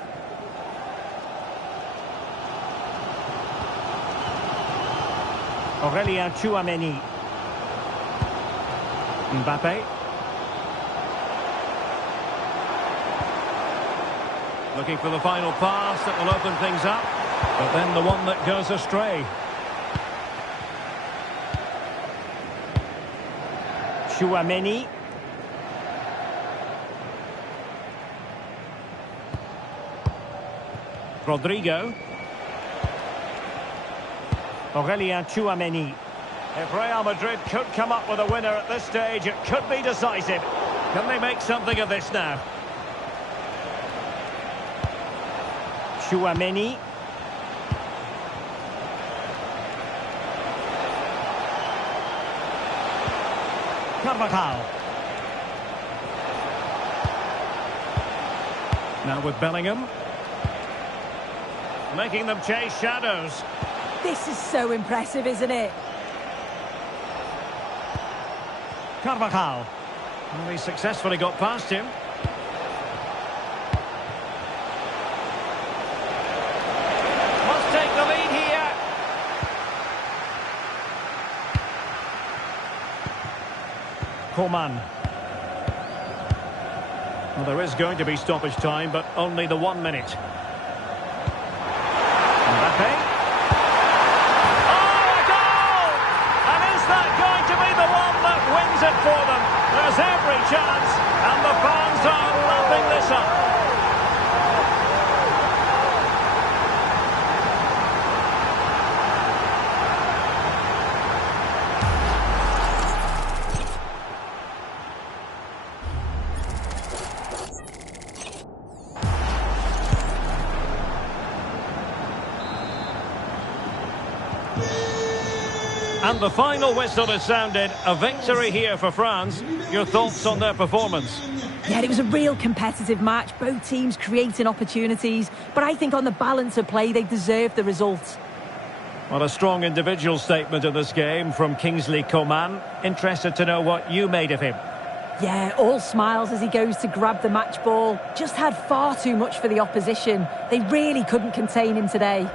Aurelien Tchouaméni. Mbappe. Looking for the final pass that will open things up, but then the one that goes astray. Tchouaméni. Rodrigo. Aurelien Tchouaméni. If Real Madrid could come up with a winner at this stage, it could be decisive. Can they make something of this now? Tchouaméni. Carvajal. Now with Bellingham. Making them chase shadows. This is so impressive, isn't it? Carvajal. Well, he successfully got past him. Must take the lead here. Coman. Well, there is going to be stoppage time, but only the 1 minute. Mbappe. Oh, a goal! And is that going to be the one that wins it for them? There's every chance, and the fans are lapping this up. And the final whistle is sounded. A victory here for France. Your thoughts on their performance? Yeah, it was a real competitive match. Both teams creating opportunities. But I think on the balance of play, they deserved the result. Well, a strong individual statement in this game from Kingsley Coman. Interested to know what you made of him. Yeah, all smiles as he goes to grab the match ball. Just had far too much for the opposition. They really couldn't contain him today.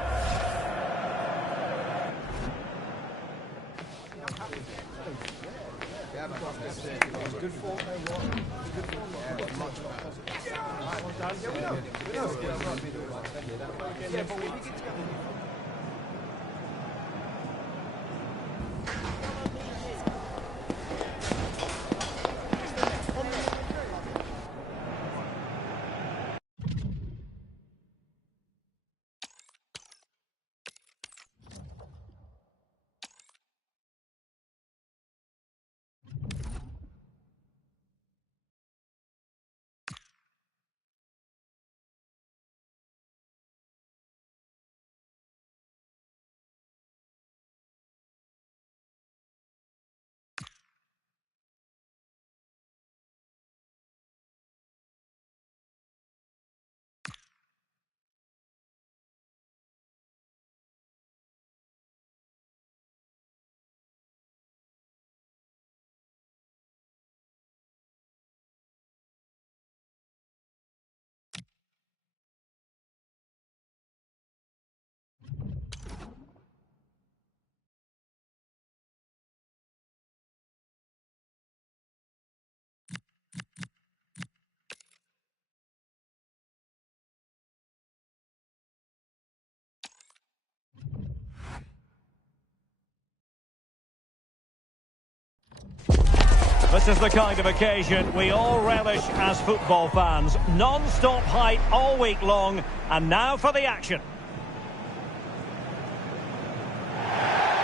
This is the kind of occasion we all relish as football fans. Non-stop hype all week long, and now for the action.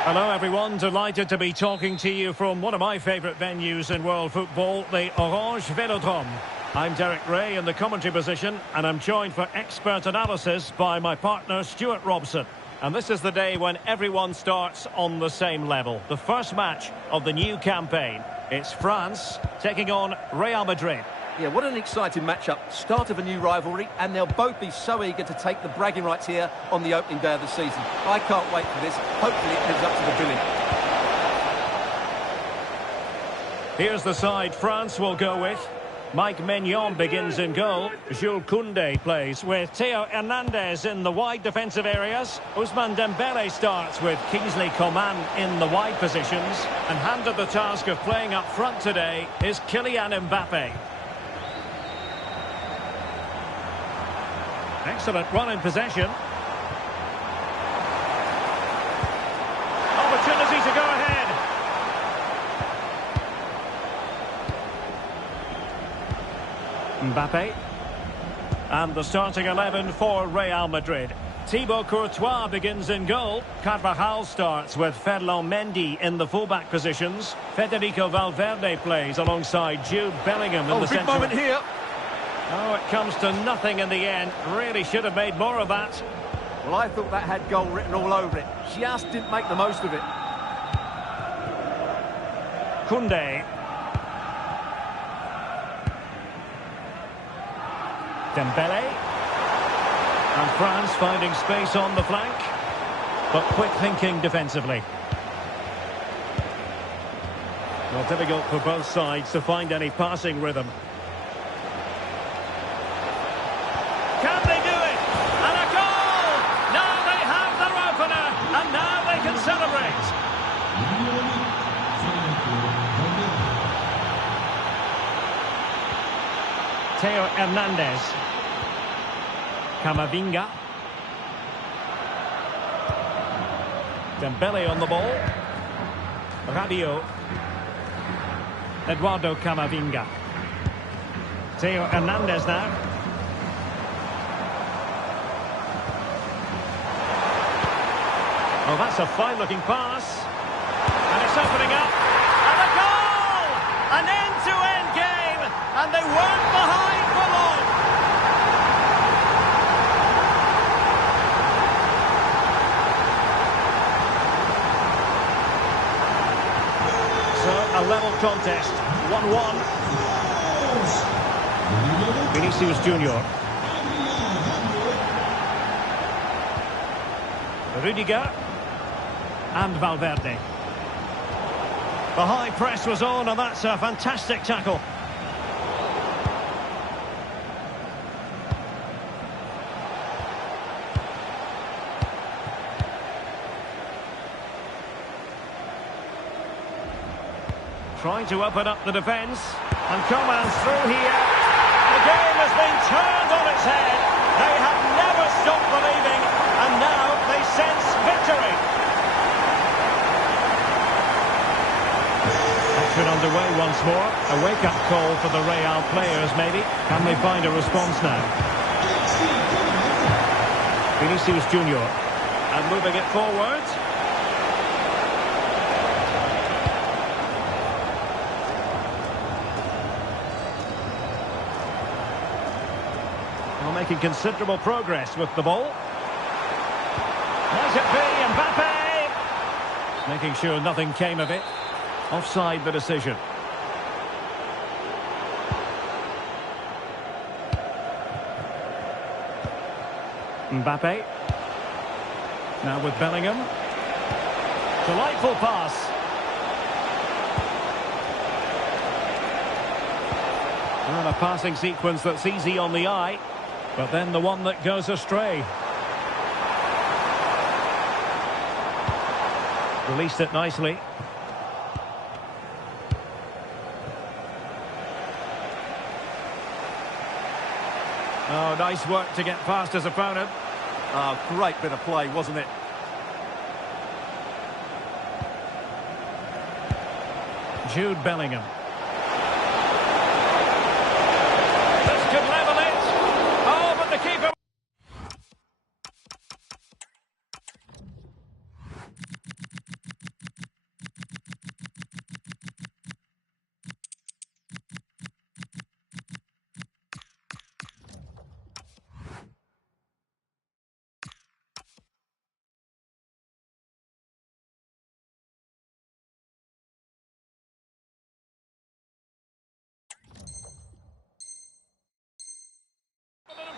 Hello everyone, delighted to be talking to you from one of my favourite venues in world football, the Orange Velodrome. I'm Derek Ray in the commentary position, and I'm joined for expert analysis by my partner Stuart Robson. And this is the day when everyone starts on the same level. The first match of the new campaign. It's France taking on Real Madrid. Yeah, what an exciting matchup. Start of a new rivalry, and they'll both be so eager to take the bragging rights here on the opening day of the season. I can't wait for this. Hopefully it lives up to the billing. Here's the side France will go with. Mike Maignan begins in goal. Jules Koundé plays with Theo Hernandez in the wide defensive areas. Ousmane Dembele starts with Kingsley Coman in the wide positions. And handed the task of playing up front today is Kylian Mbappe. Excellent run in possession. Opportunity to go ahead. Mbappe. And the starting 11 for Real Madrid. Thibaut Courtois begins in goal. Carvajal starts with Ferland Mendy in the fullback positions. Federico Valverde plays alongside Jude Bellingham in the centre. Big moment here. Oh, it comes to nothing in the end. Really should have made more of that. Well, I thought that had goal written all over it. Just didn't make the most of it. Koundé. Dembele. And France finding space on the flank. But quick thinking defensively. Well, difficult for both sides to find any passing rhythm. Can they do it? And a goal! Now they have their opener, and now they can celebrate. Theo Hernandez. Camavinga. Dembele on the ball. Rabiot. Eduardo Camavinga. Theo Hernandez now. Oh, that's a fine-looking pass. And it's opening up. And a goal! An end-to-end game. And they weren't behind for long. level contest. 1-1. Vinicius Junior. Rudiger. And Valverde. The high press was on, and that's a fantastic tackle. Trying to open up the defence. And Coman's through here. The game has been turned on its head. They have never stopped believing, and now they sense victory. Action underway once more. A wake-up call for the Real players, maybe. Can they find a response now? Vinicius Junior. And moving it forward. Making considerable progress with the ball. Might it be Mbappe? Making sure nothing came of it. Offside the decision. Mbappe. Now with Bellingham. Delightful pass. And a passing sequence that's easy on the eye. But then the one that goes astray. Released it nicely. Oh, nice work to get past his opponent. Oh, great bit of play, wasn't it? Jude Bellingham. This could level it. Oh, but the keeper...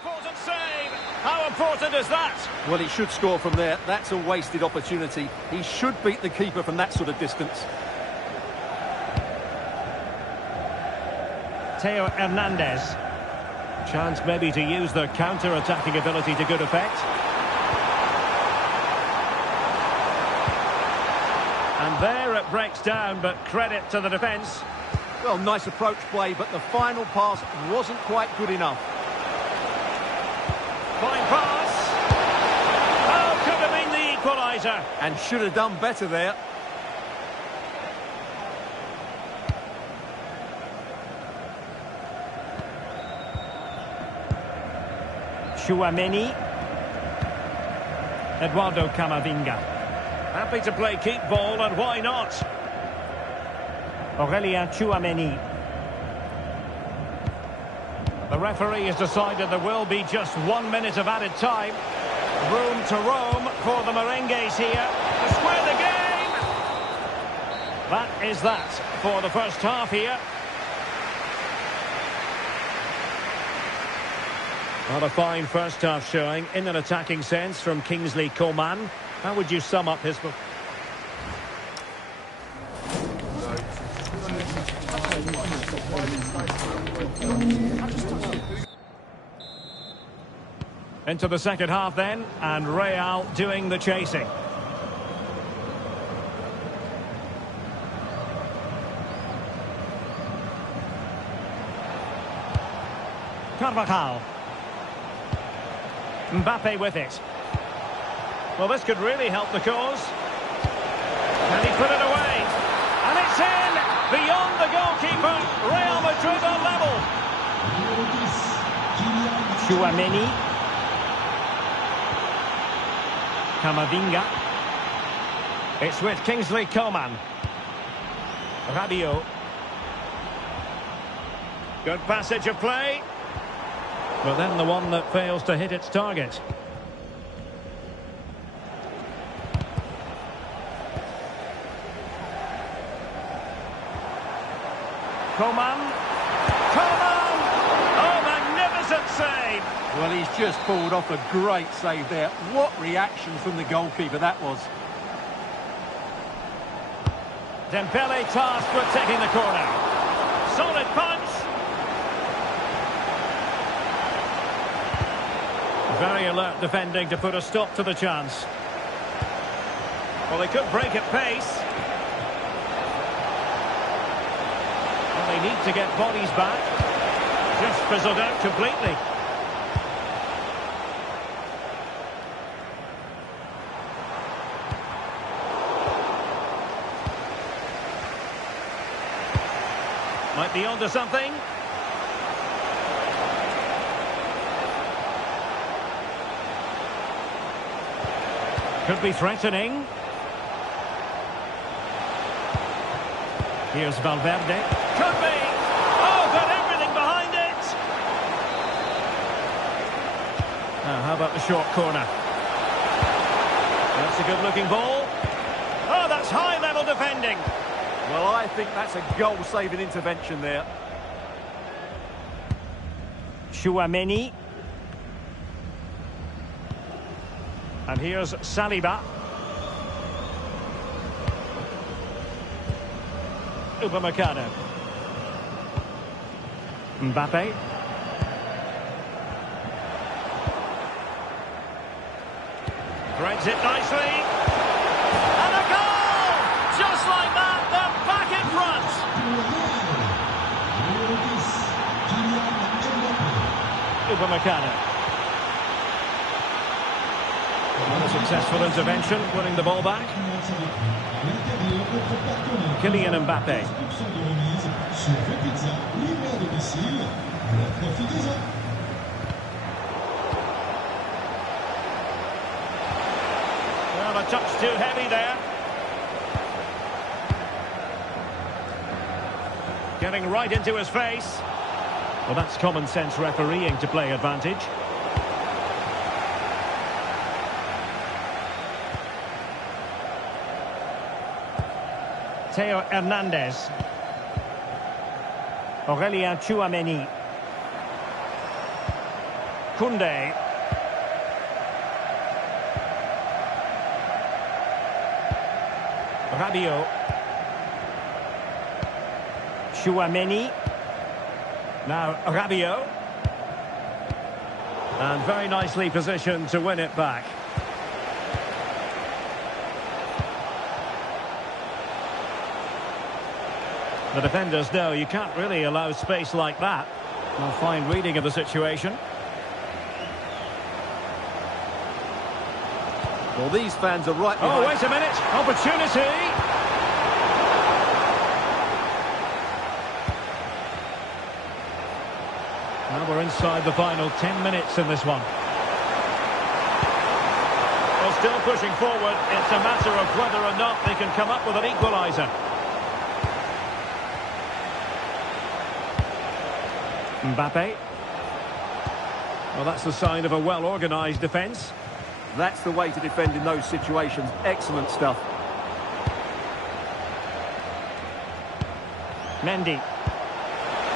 Important save. How important is that? Well, he should score from there. That's a wasted opportunity. He should beat the keeper from that sort of distance. Theo Hernandez. Chance maybe to use their counter-attacking ability to good effect. And there it breaks down, but credit to the defence. Well, nice approach play, but the final pass wasn't quite good enough. Fine pass. Oh, could have been the equaliser. And should have done better there. Tchouaméni. Eduardo Camavinga. Happy to play keep ball, and why not? Aurélien Tchouaméni. The referee has decided there will be just 1 minute of added time. Room to roam for the Merengues here to square the game. That is that for the first half here. Not a fine first half showing in an attacking sense from Kingsley Coman. How would you sum up his... Into the second half then, and Real doing the chasing. Carvajal. Mbappe with it. Well, this could really help the cause. Can he put it away? And it's in! Beyond the goalkeeper, Real Madrid are level. Tchouaméni. Camavinga. It's with Kingsley Coman. Rabiot. Good passage of play. But then the one that fails to hit its target. Coman. Coman! Oh, magnificent save! Well, he's just pulled off a great save there. What reaction from the goalkeeper that was. Dembele tasked with taking the corner. Solid punch. Very alert defending to put a stop to the chance. Well, they could break at pace. Well, they need to get bodies back. Just fizzled out completely. Might be onto something. Could be threatening. Here's Valverde. Could be! Oh, got everything behind it! Now, how about the short corner? That's a good-looking ball. Oh, that's high-level defending. Well, I think that's a goal-saving intervention there. Tchouaméni. And here's Saliba. Upamecano. Mbappe. Threads it nicely. And a goal! Just like that, they're back in front. Upamecano. A successful intervention, winning the ball back. Kylian Mbappe. Well, a touch too heavy there. Getting right into his face. Well, that's common sense refereeing to play advantage. Theo Hernandez. Aurélien Tchouaméni. Koundé. Rabiot. Tchouaméni. Now Rabiot. And very nicely positioned to win it back. The defenders know you can't really allow space like that. A fine reading of the situation. Well, these fans are right behind. Oh, wait a minute. Opportunity. Now we're inside the final 10 minutes in this one. Well, still pushing forward. It's a matter of whether or not they can come up with an equaliser. Mbappe. Well, that's the sign of a well-organised defence. That's the way to defend in those situations. Excellent stuff. Mendy.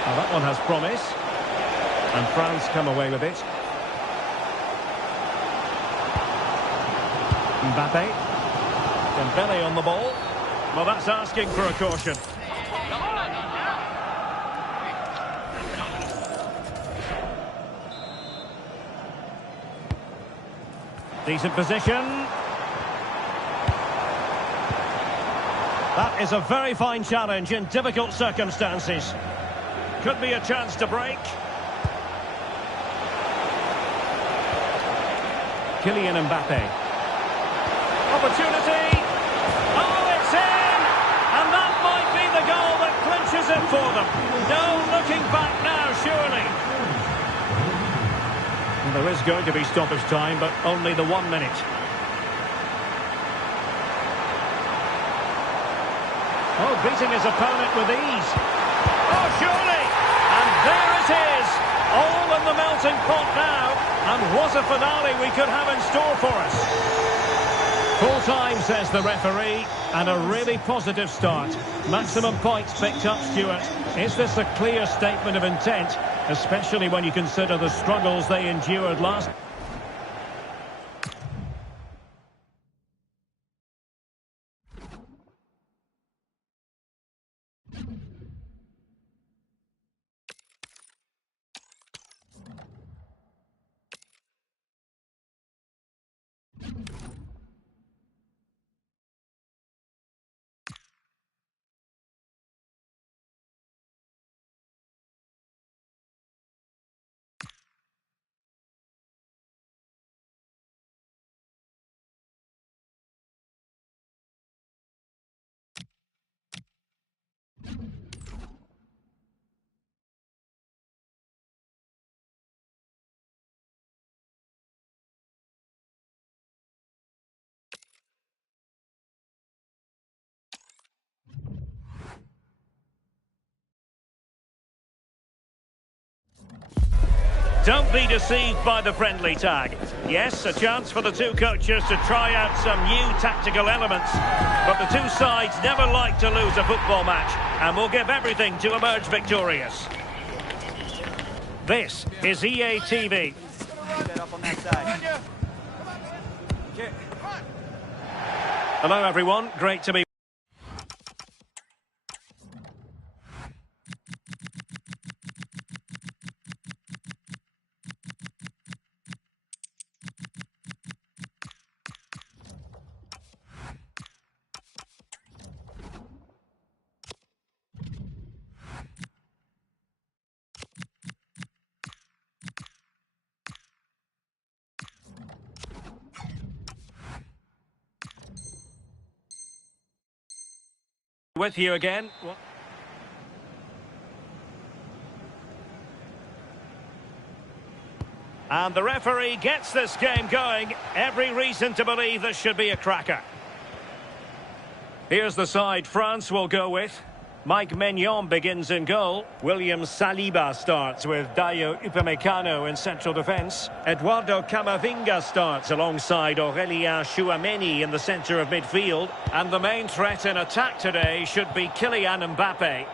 Well, that one has promise. And France come away with it. Mbappe. Dembele on the ball. Well, that's asking for a caution. Decent position. That is a very fine challenge in difficult circumstances. Could be a chance to break. Kylian Mbappe. Opportunity. Oh, it's in! And that might be the goal that clinches it for them. No looking back now, surely. There is going to be stoppage time, but only the 1 minute. Oh, beating his opponent with ease. Oh, surely! And there it is! All in the melting pot now. And what a finale we could have in store for us. Full time, says the referee, and a really positive start. Maximum points picked up, Stuart. Is this a clear statement of intent, especially when you consider the struggles they endured last? Don't be deceived by the friendly tag. Yes, a chance for the two coaches to try out some new tactical elements. But the two sides never like to lose a football match and will give everything to emerge victorious. This is EA TV. Hello everyone, great to be with you again. And the referee gets this game going. Every reason to believe this should be a cracker. Here's the side France will go with. Mike Maignan begins in goal. William Saliba starts with Dayo Upamecano in central defence. Eduardo Camavinga starts alongside Aurélien Tchouameni in the centre of midfield. And the main threat in attack today should be Kylian Mbappe.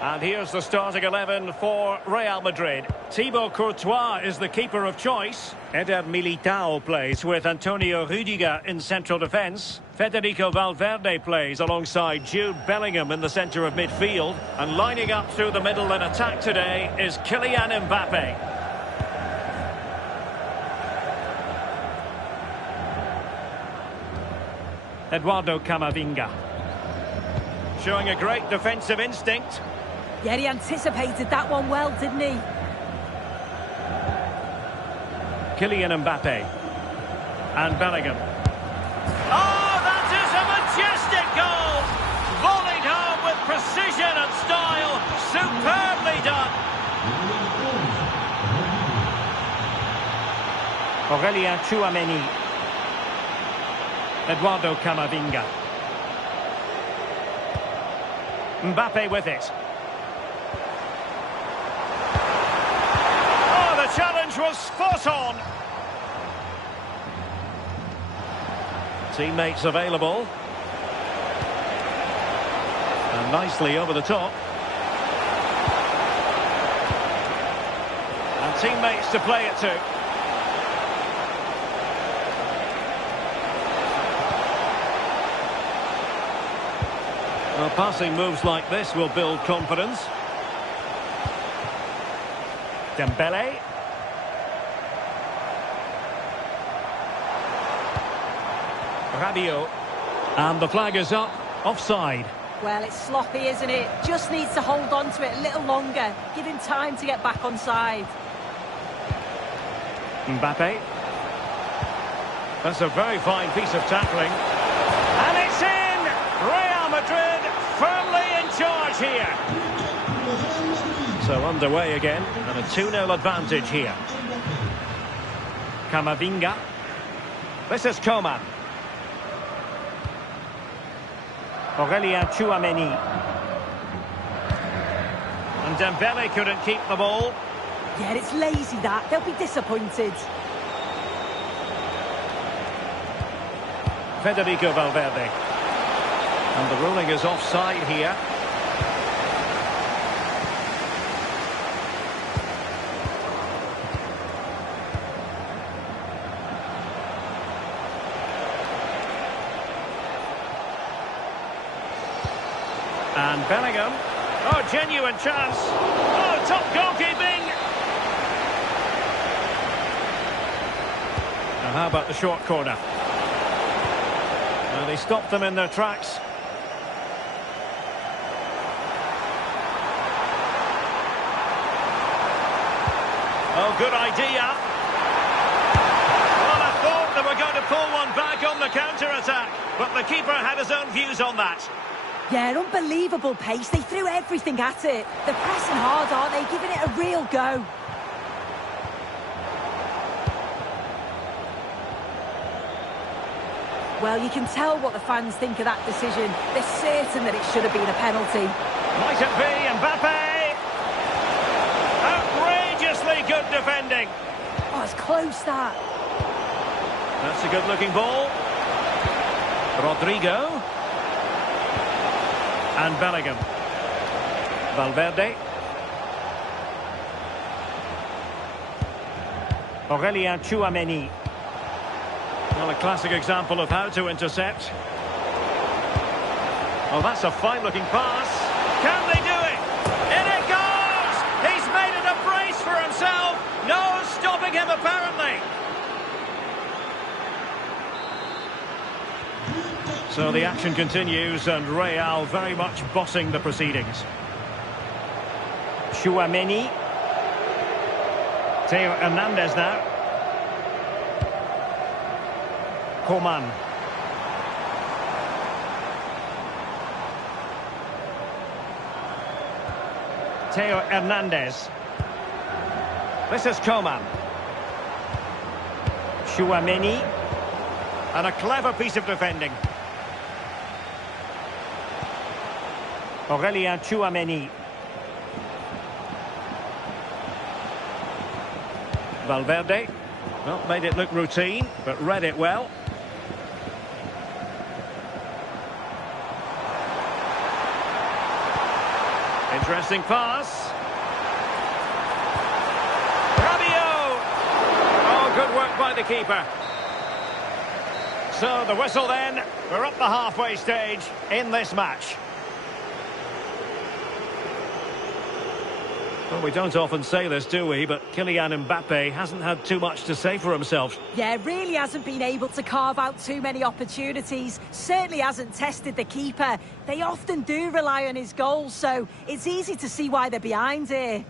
And here's the starting 11 for Real Madrid. Thibaut Courtois is the keeper of choice. Eder Militao plays with Antonio Rüdiger in central defence. Federico Valverde plays alongside Jude Bellingham in the centre of midfield. And lining up through the middle in attack today is Kylian Mbappe. Eduardo Camavinga. Showing a great defensive instinct. Yeah, he anticipated that one well, didn't he? Kylian Mbappe. And Bellingham. Oh, that is a majestic goal! Volleyed home with precision and style. Superbly done. Aurélien Tchouameni. Eduardo Camavinga. Mbappe with it. Challenge was spot on. Teammates available. And nicely over the top. And teammates to play it to. Well, passing moves like this will build confidence. Dembele. Rabiot. And the flag is up. Offside. Well, it's sloppy, isn't it? Just needs to hold on to it a little longer. Give him time to get back on side. Mbappe. That's a very fine piece of tackling. And it's in! Real Madrid firmly in charge here. So underway again, and a 2-0 advantage here. Camavinga. This is Coman. Aurélien Tchouameni. And Dembele couldn't keep the ball. Yeah, it's lazy that. They'll be disappointed. Federico Valverde. And the ruling is offside here. And Bellingham. Oh, genuine chance. Oh, top goalkeeping. Now, how about the short corner? Well, they stopped them in their tracks. Oh, good idea. Well, I thought they were going to pull one back on the counter-attack, but the keeper had his own views on that. Yeah, unbelievable pace. They threw everything at it. They're pressing hard, aren't they? Giving it a real go. Well, you can tell what the fans think of that decision. They're certain that it should have been a penalty. Might it be Mbappe? Outrageously good defending. Oh, it's close, that. That's a good-looking ball. Rodrigo. And Bellingham. Valverde. Aurelien Tchouameni. Well, a classic example of how to intercept. Oh, that's a fine-looking pass. Can they do it? In it goes! He's made it a brace for himself. No stopping him, apparently. So the action continues, and Real very much bossing the proceedings. Tchouameni. Theo Hernandez now. Coman. Theo Hernandez. This is Coman. Tchouameni. And a clever piece of defending. Aurelien Tchouameni. Valverde. Well, made it look routine, but read it well. Interesting pass. Rabiot! Oh, good work by the keeper. So, the whistle then. We're up the halfway stage in this match. Well, we don't often say this, do we? But Kylian Mbappe hasn't had too much to say for himself. Yeah, really hasn't been able to carve out too many opportunities. Certainly hasn't tested the keeper. They often do rely on his goals, so it's easy to see why they're behind here.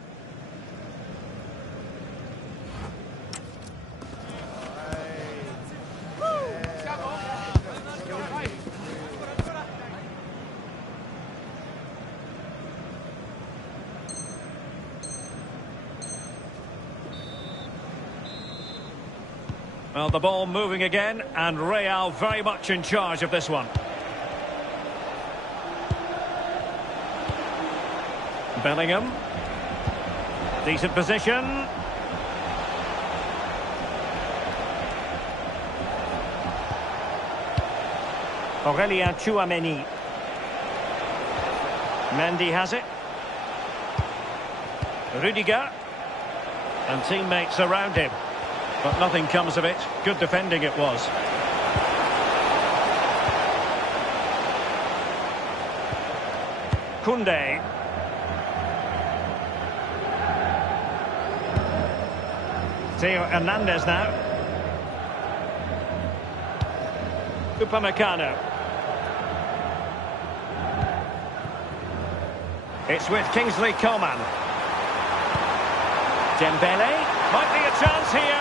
Well, the ball moving again, and Real very much in charge of this one. Bellingham. Decent position. Aurelien Tchouameni. Mendy has it. Rudiger. And teammates around him. But nothing comes of it. Good defending it was. Koundé. Theo Hernandez now. Upamecano. It's with Kingsley Coman. Dembele. Might be a chance here.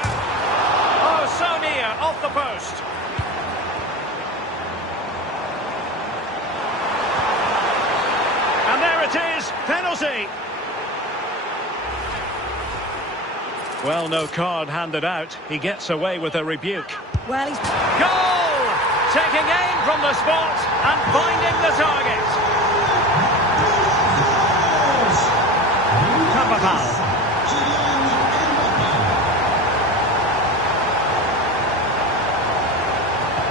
Oh, so near, off the post. And there it is, penalty. Well, no card handed out. He gets away with a rebuke. Well, he's... Goal! Taking aim from the spot and finding the target. Carvajal.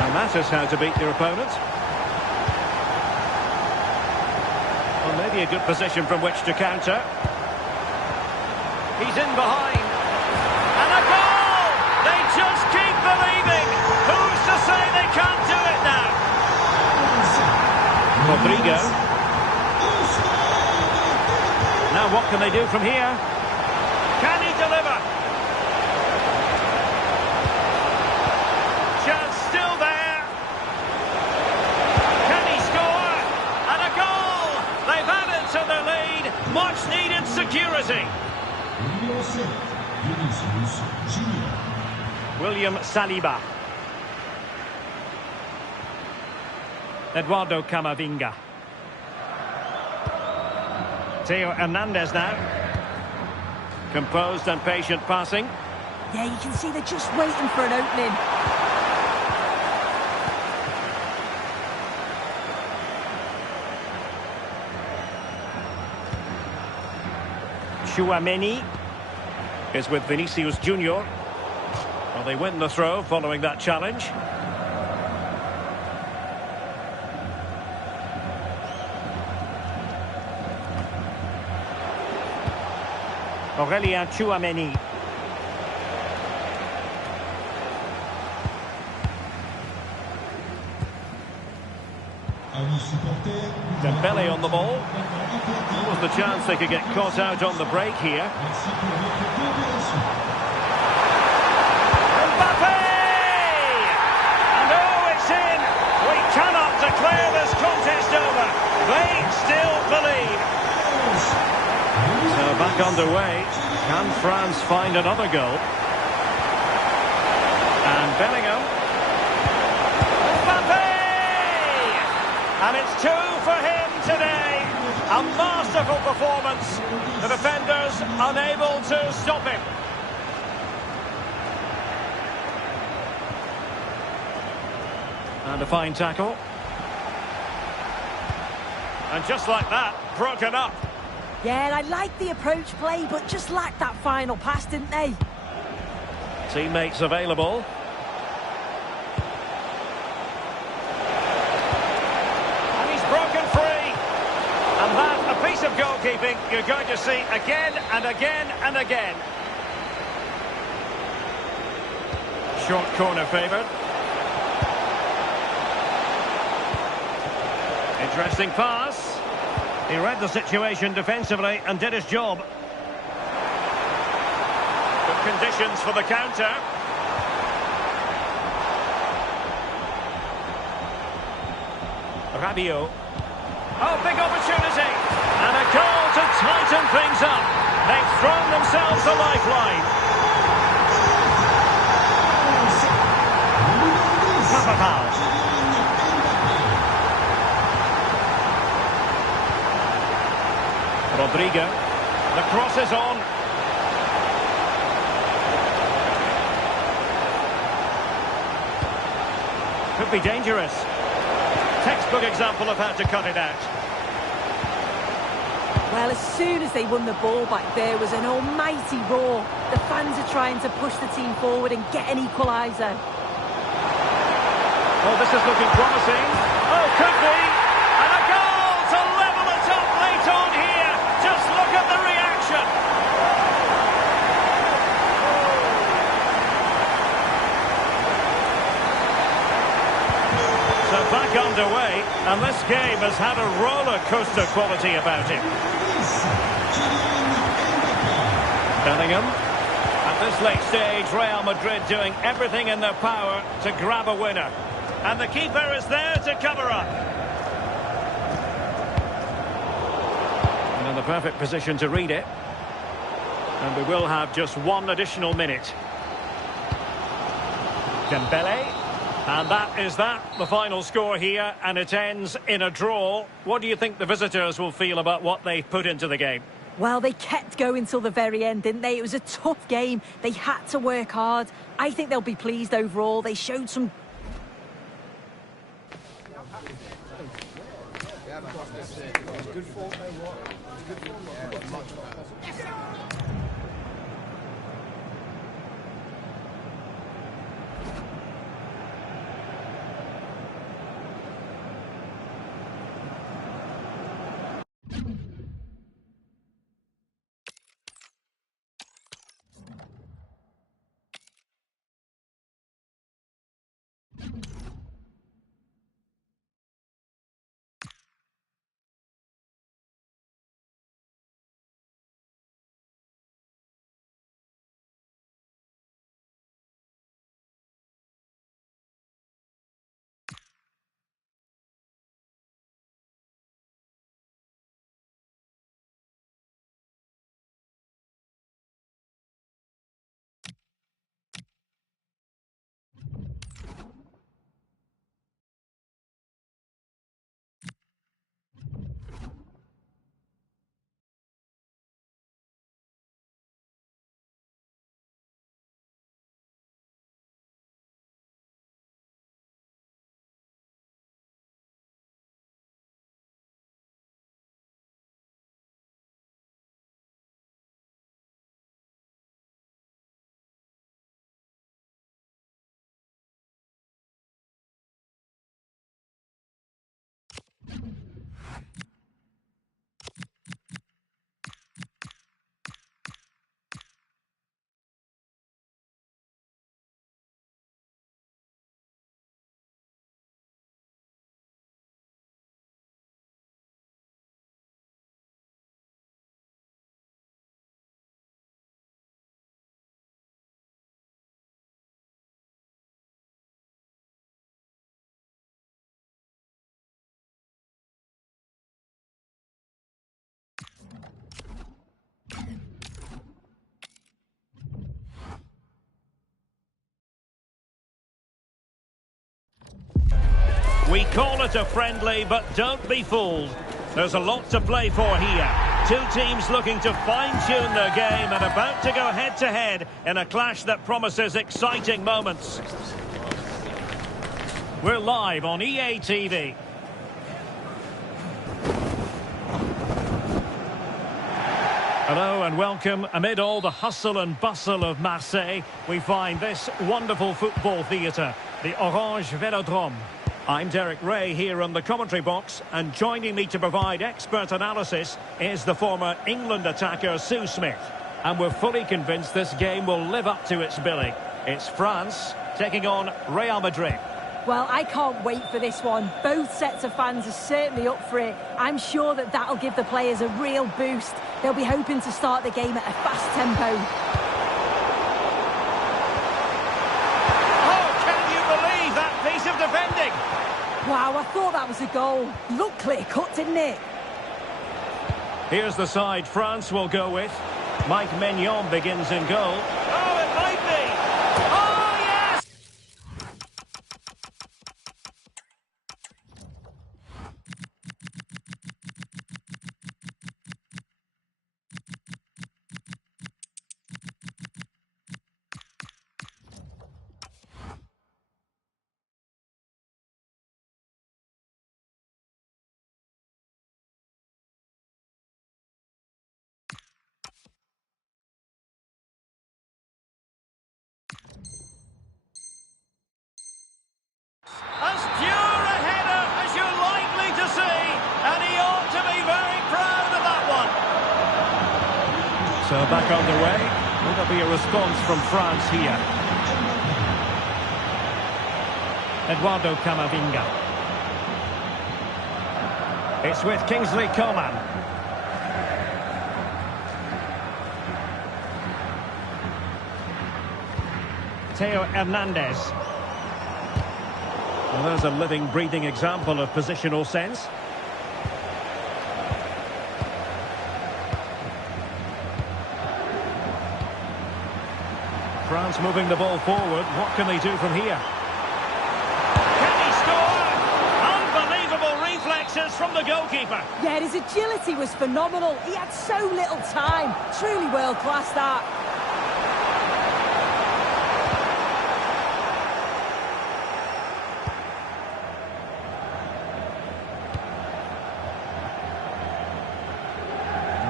And that That is how to beat your opponent. Well, maybe a good position from which to counter. He's in behind. And a goal! They just keep believing. Who's to say they can't do it now? Rodrigo. Now what can they do from here? Can he deliver? Chance still there. Can he score? And a goal! They've added to their lead. Much needed security. William Saliba. Eduardo Camavinga. Theo Hernandez now. Composed and patient passing. Yeah, you can see they're just waiting for an opening. Tchouaméni is with Vinicius Junior. Well, they win the throw following that challenge. Aurélien Tchouaméni. Dembele on the ball. What was the chance they could get caught out on the break here? Mbappe! And oh, it's in! We cannot declare this contest over. They still believe. So back underway. Can France find another goal? And Bellingham. Mbappe! And it's 2 for him today. A masterful performance. The defenders unable to stop him. And a fine tackle. And just like that, broken up. Yeah, I like the approach play, but just lacked that final pass, didn't they? Teammates available. And he's broken free. And that, a piece of goalkeeping you're going to see again and again and again. Short corner favoured. Interesting pass. He read the situation defensively and did his job. Good conditions for the counter. Rabiot. Oh, big opportunity. And a goal to tighten things up. They've thrown themselves a lifeline. Papa. Rodrigo. The cross is on. Could be dangerous. Textbook example of how to cut it out. Well, as soon as they won the ball back, there was an almighty roar. The fans are trying to push the team forward and get an equaliser. Oh, this is looking promising. Oh, could be. And a goal to level it up late on here. Just look at the reaction. So back underway, and this game has had a roller coaster quality about it. Bellingham. At this late stage, Real Madrid doing everything in their power to grab a winner. And the keeper is there to cover up. And in the perfect position to read it. And we will have just one additional minute. Dembele. And that is that, the final score here, and it ends in a draw. What do you think the visitors will feel about what they've put into the game? Well, they kept going till the very end, didn't they? It was a tough game. They had to work hard. I think they'll be pleased overall. They showed some... We call it a friendly, but don't be fooled. There's a lot to play for here. Two teams looking to fine-tune their game and about to go head-to-head in a clash that promises exciting moments. We're live on EA TV. Hello and welcome. Amid all the hustle and bustle of Marseille, we find this wonderful football theatre, the Orange Velodrome. I'm Derek Ray here on the commentary box, and joining me to provide expert analysis is the former England attacker Sue Smith. And we're fully convinced this game will live up to its billing. It's France taking on Real Madrid. Well, I can't wait for this one. Both sets of fans are certainly up for it. I'm sure that that'll give the players a real boost. They'll be hoping to start the game at a fast tempo. Oh, can you believe that piece of defending? Wow, I thought that was a goal. Looked clear-cut, didn't it? Here's the side France will go with. Mike Maignan begins in goal. Oh, it might be! Oh, yes! As pure a header as you're likely to see, and he ought to be very proud of that one. So back underway. Will there be a response from France here? Eduardo Camavinga. It's with Kingsley Coman. Theo Hernandez. Well, there's a living, breathing example of positional sense. France moving the ball forward. What can they do from here? Can he score? Unbelievable reflexes from the goalkeeper. Yeah, his agility was phenomenal. He had so little time. Truly world-class, that.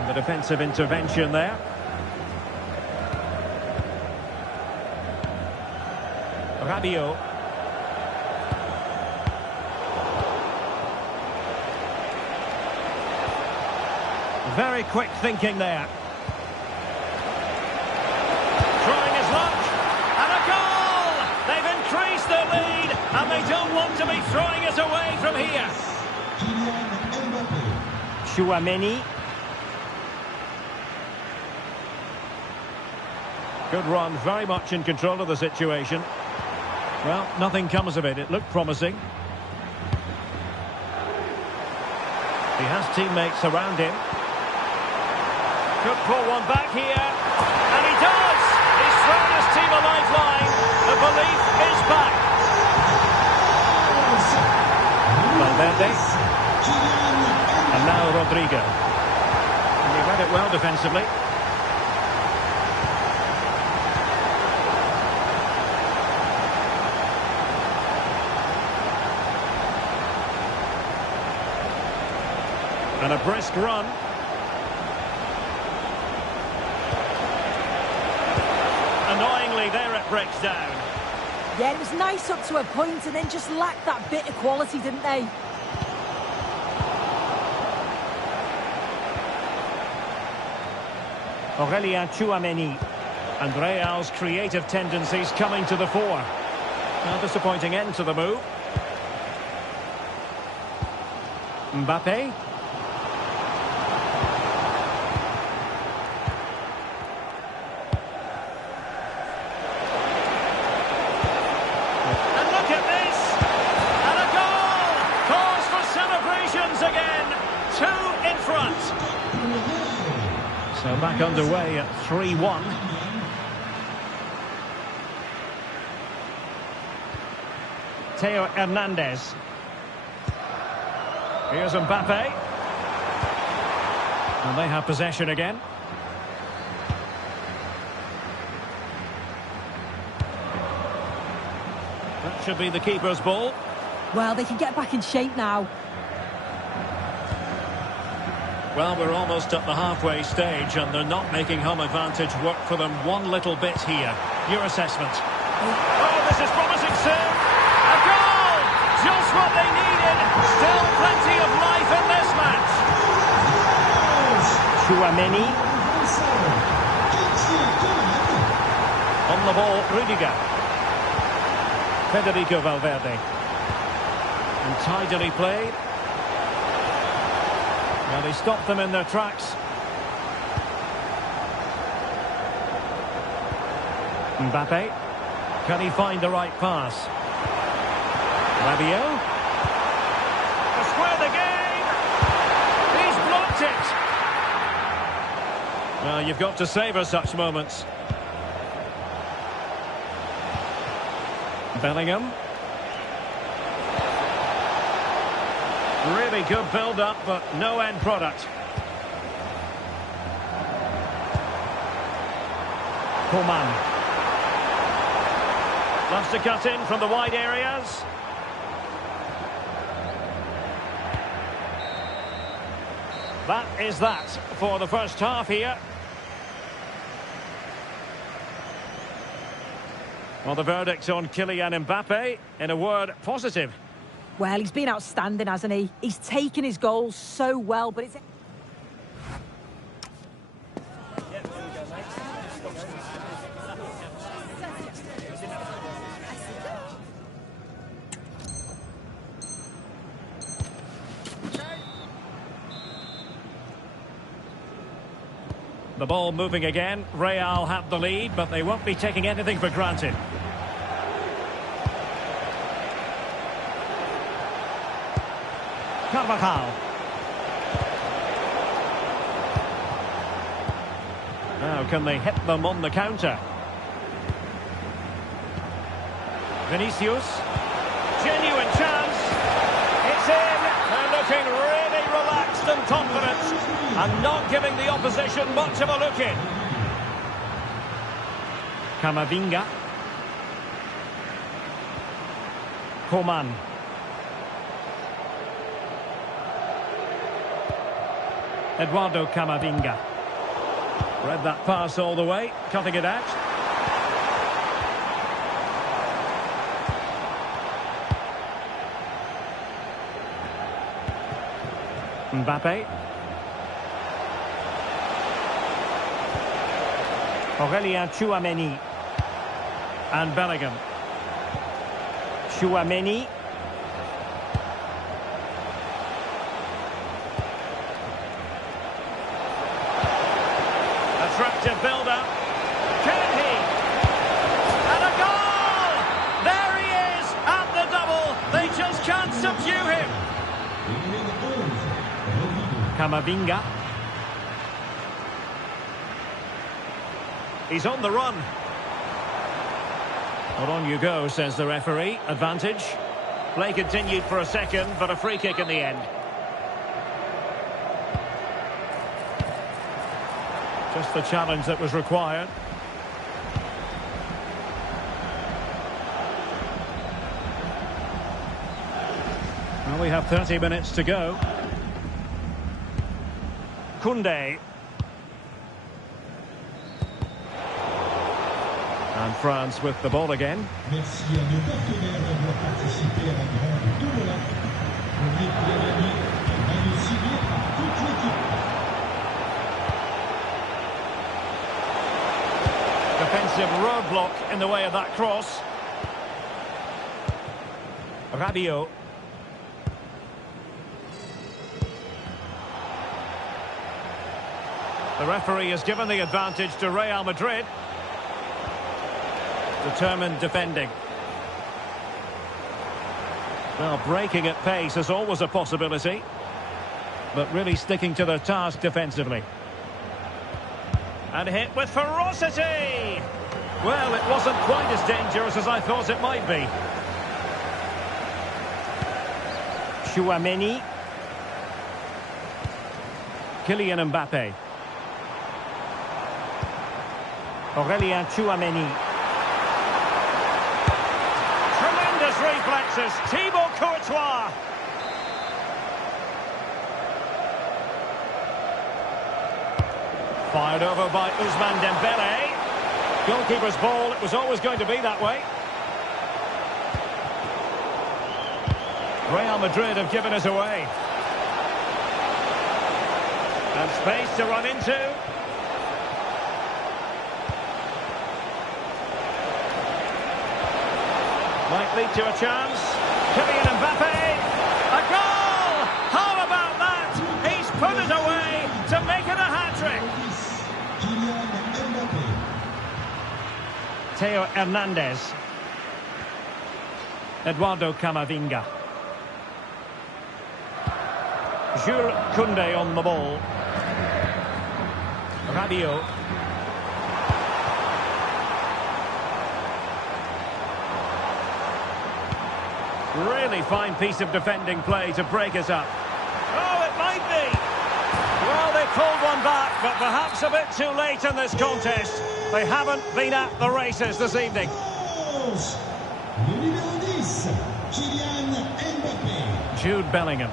The defensive intervention there. Rabiot. Very quick thinking there. Trying his luck. And a goal! They've increased their lead, And they don't want to be throwing it away from here. Tchouaméni. Good run, very much in control of the situation. Well, nothing comes of it. It looked promising. He has teammates around him. Could pull one back here. And he does! He's thrown his team a lifeline. The belief is back. Valverde. And now Rodrigo. And he read it well defensively. And a brisk run. Annoyingly, there it breaks down. Yeah, it was nice up to a point and then just lacked that bit of quality, didn't they? Aurélien Tchouaméni. And Real's creative tendencies coming to the fore. A disappointing end to the move. Mbappe. And look at this! And a goal! Cause for celebrations again! 2 in front. So back underway at 3-1. Theo Hernandez. Here's Mbappe. And they have possession again. That should be the keeper's ball. Well, they can get back in shape now. Well, we're almost at the halfway stage and they're not making home advantage work for them one little bit here. Your assessment? Oh, this is promising soon. A goal! Just what they needed. Still plenty of life in this match. Tchouaméni. On the ball, Rudiger. Federico Valverde. And tidily played. Well, they stopped them in their tracks. Mbappe. Can he find the right pass? Rabiot. To square the game. He's blocked it. Well, you've got to savour such moments. Bellingham. Really good build-up, but no end product. Coman. Loves to cut in from the wide areas. That is that for the first half here. Well, the verdict on Kylian Mbappe, in a word, positive. Well, he's been outstanding, hasn't he? He's taken his goals so well, but it's... The ball moving again. Real have the lead, but they won't be taking anything for granted. Carvajal. Now, can they hit them on the counter? Vinicius. Genuine chance. It's in. They're looking really relaxed and confident. And not giving the opposition much of a look in. Camavinga. Coman. Eduardo Camavinga. Read that pass all the way, cutting it out. Mbappe. Aurélien Tchouaméni. And Bellingham. Chouameni. Attractive build-up. Can he? And a goal! There he is at the double. They just can't subdue him. Camavinga. He's on the run. Well, on you go, says the referee. Advantage. Play continued for a second, but a free kick in the end. Just the challenge that was required. Well, we have 30 minutes to go. Koundé. And France with the ball again. Merci à nos partenaires d'avoir participé à la grande tournoi. N'oubliez pas les amis, un maillot signé par toute l'équipe. Defensive roadblock in the way of that cross. Rabiot. The referee has given the advantage to Real Madrid. Determined defending. Well, breaking at pace is always a possibility, but really sticking to their task defensively. And hit with ferocity! Well, it wasn't quite as dangerous as I thought it might be. Chouameni. Kylian Mbappe. Aurélien Chouameni. Tremendous reflexes. Thibaut Courtois. Fired over by Ousmane Dembele. Goalkeeper's ball. It was always going to be that way. Real Madrid have given us away. And space to run into. Might lead to a chance. Kylian Mbappe. A goal! How about that? He's put it away to make it a hat-trick. Theo Hernandez. Eduardo Camavinga. Jules Koundé on the ball. Rabiot. Really fine piece of defending play to break us up. Oh, it might be. Well, they pulled one back, but perhaps a bit too late in this contest. They haven't been at the races this evening. Jude Bellingham.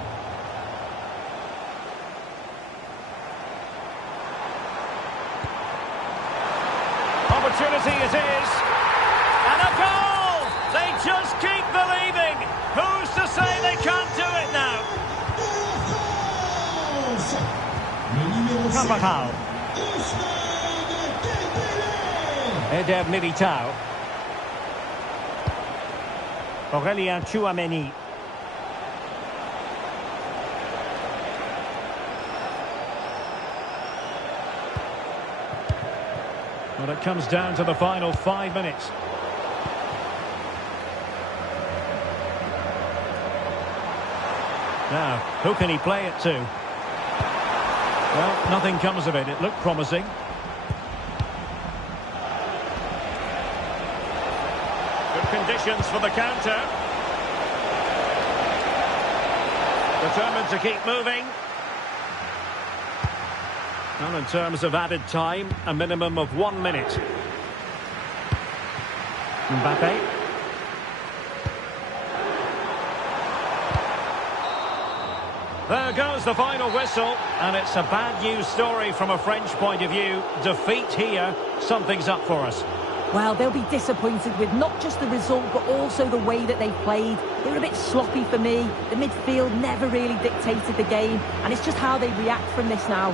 Opportunity it is. And a goal! They just keep believing. Who's to say they can't do it now? Carvajal. Eder Militao. Aurélien Chouameni. Well, it comes down to the final 5 minutes. Now, who can he play it to? Well, nothing comes of it. It looked promising. Good conditions for the counter. Determined to keep moving. Well, in terms of added time, a minimum of 1 minute. Mbappe. There goes the final whistle, and it's a bad news story from a French point of view. Defeat here, something's up for us. Well, they'll be disappointed with not just the result, but also the way that they played. They were a bit sloppy for me. The midfield never really dictated the game, and it's just how they react from this now.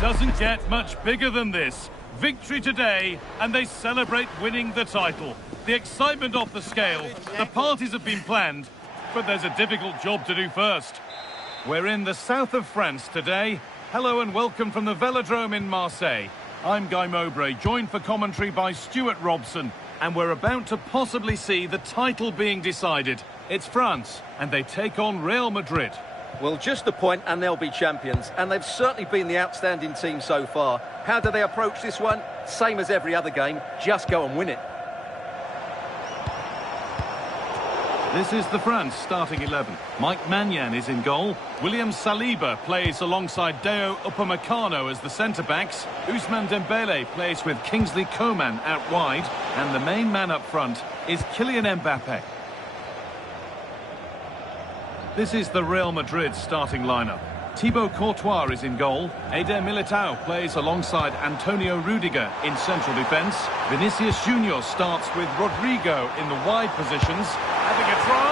Doesn't get much bigger than this. Victory today, and they celebrate winning the title. The excitement off the scale, the parties have been planned, but there's a difficult job to do first. We're in the south of France today. Hello and welcome from the Velodrome in Marseille. I'm Guy Mowbray, joined for commentary by Stuart Robson, and we're about to possibly see the title being decided. It's France, and they take on Real Madrid. Well, just a point and they'll be champions, and they've certainly been the outstanding team so far. How do they approach this one? Same as every other game, just go and win it. This is the France starting 11. Mike Maignan is in goal. William Saliba plays alongside Deo Upamecano as the centre-backs. Ousmane Dembele plays with Kingsley Coman out wide. And the main man up front is Kylian Mbappe. This is the Real Madrid starting lineup. Thibaut Courtois is in goal. Eder Militao plays alongside Antonio Rudiger in central defence. Vinicius Junior starts with Rodrigo in the wide positions. Having a try.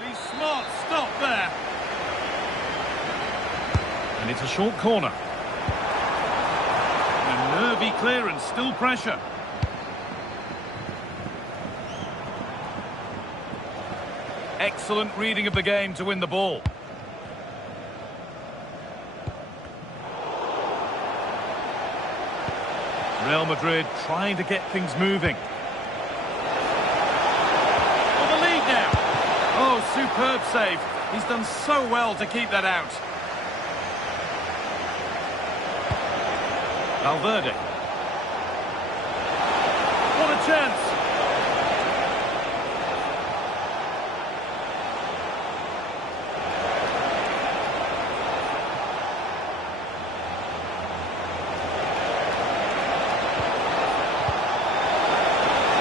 And smart stop there. And it's a short corner. A nervy clearance, still pressure. Excellent reading of the game to win the ball. Real Madrid trying to get things moving. For the lead now. Oh, superb save. He's done so well to keep that out. Valverde. What a chance.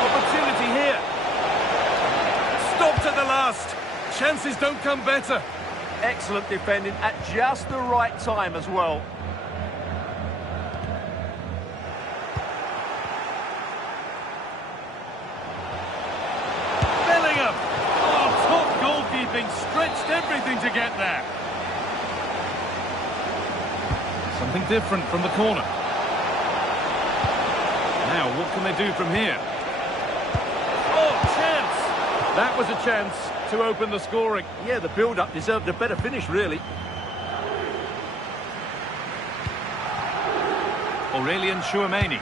Opportunity here. Stopped at the last. Chances don't come better. Excellent defending at just the right time as well. Bellingham. Oh, top goalkeeping. Stretched everything to get there. Something different from the corner. Now, what can they do from here? Oh, chance! That was a chance to open the scoring. Yeah, the build-up deserved a better finish, really. Aurelien Tchouameni.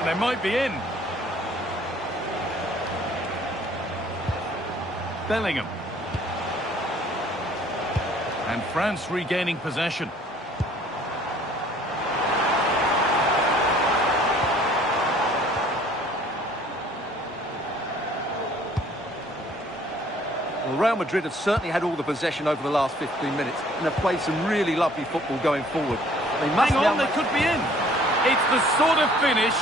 And they might be in. Bellingham. And France regaining possession. Well, Real Madrid have certainly had all the possession over the last 15 minutes and have played some really lovely football going forward. They must Hang on, they could be in. It's the sort of finish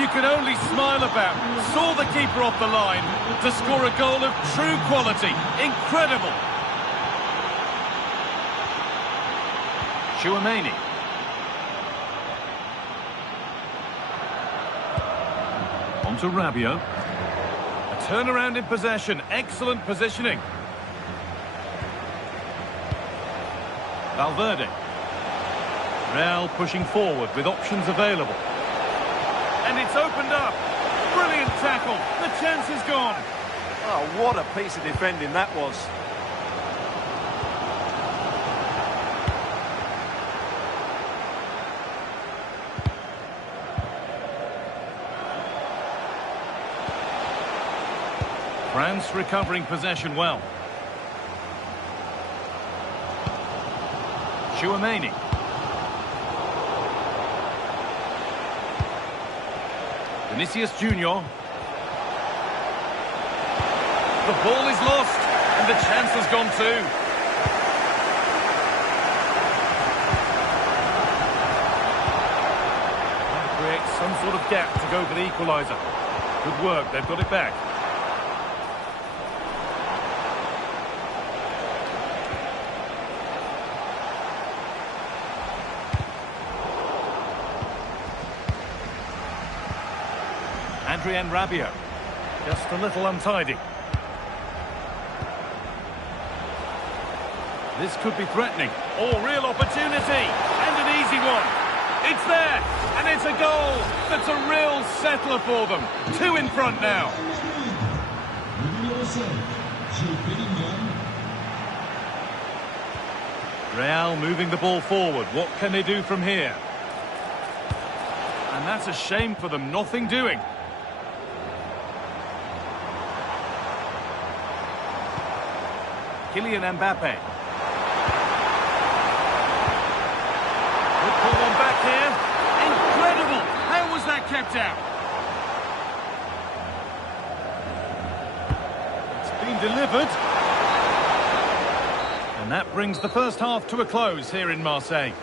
you can only smile about. Saw the keeper off the line to score a goal of true quality. Incredible. Tchouameni. On to Rabiot. A turnaround in possession. Excellent positioning. Valverde. Real pushing forward with options available. And it's opened up. Brilliant tackle. The chance is gone. Oh, what a piece of defending that was. France recovering possession well. Chouameni. Vinicius Junior. The ball is lost, and the chance has gone too. That creates some sort of gap to go for the equaliser. Good work, they've got it back. Adrien Rabiot, just a little untidy. This could be threatening. Oh, real opportunity, and an easy one. It's there, and it's a goal. That's a real settler for them. 2 in front now. Real moving the ball forward. What can they do from here? And that's a shame for them, nothing doing. Kylian Mbappe. Good ball on back here. Incredible! How was that kept out? It's been delivered. And that brings the first half to a close here in Marseille.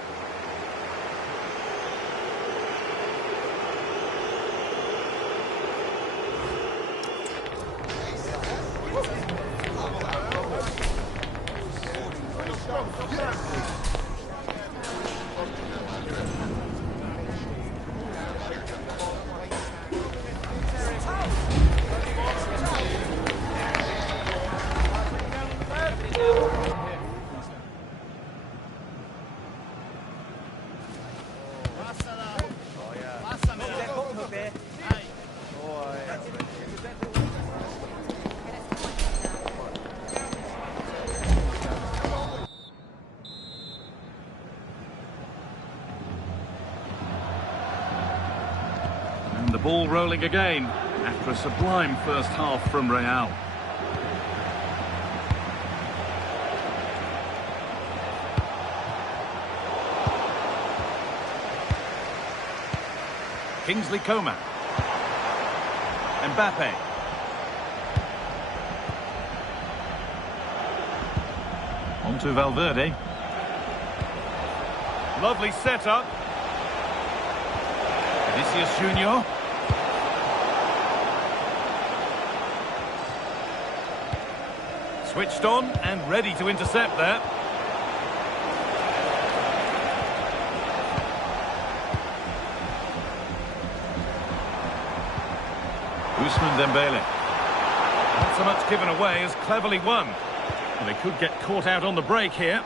The ball rolling again after a sublime first half from Real. Kingsley Coman. Mbappe. On to Valverde. Lovely setup. Vinicius Junior. Switched on and ready to intercept that. Ousmane Dembele. Not so much given away as cleverly won. And they could get caught out on the break here.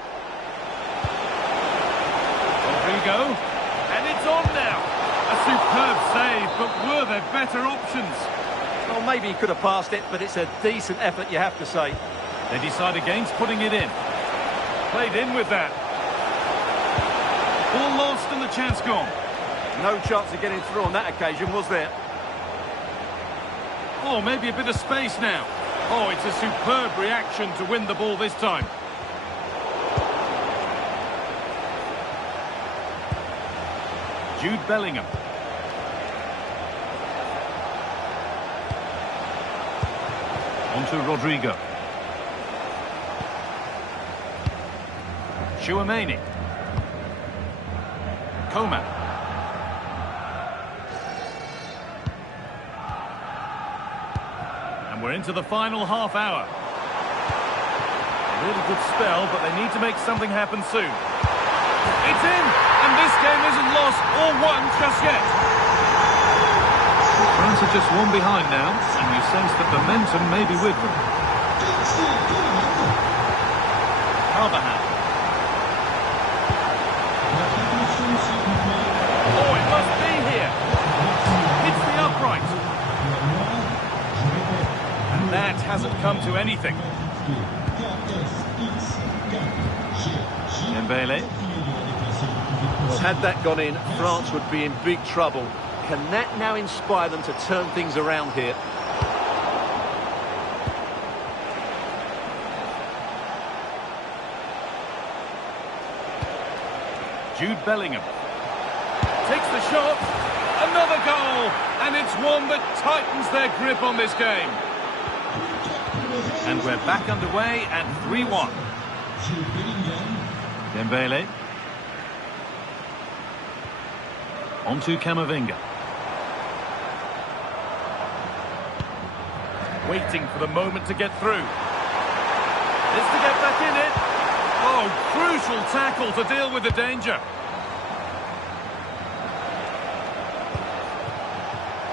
Rodrigo. And it's on now. A superb save, but were there better options? Well, maybe he could have passed it, but it's a decent effort, you have to say. They decide against putting it in. Played in with that. Ball lost and the chance gone. No chance of getting through on that occasion, was there? Oh, maybe a bit of space now. Oh, it's a superb reaction to win the ball this time. Jude Bellingham. On to Rodrigo. Chouameni. Coman. And we're into the final half hour. A really good spell, but they need to make something happen soon. It's in, and this game isn't lost or won just yet. France are just one behind now, and you sense that momentum may be with them. Carvajal. Oh, it must be here. Hits the upright. And that hasn't come to anything. Dembele. Well, had that gone in, France would be in big trouble. Can that now inspire them to turn things around here? Jude Bellingham. Takes the shot. Another goal. And it's one that tightens their grip on this game. And we're back underway at 3-1. Dembele. On to Camavinga. Waiting for the moment to get through. This to get back in it. Oh, crucial tackle to deal with the danger.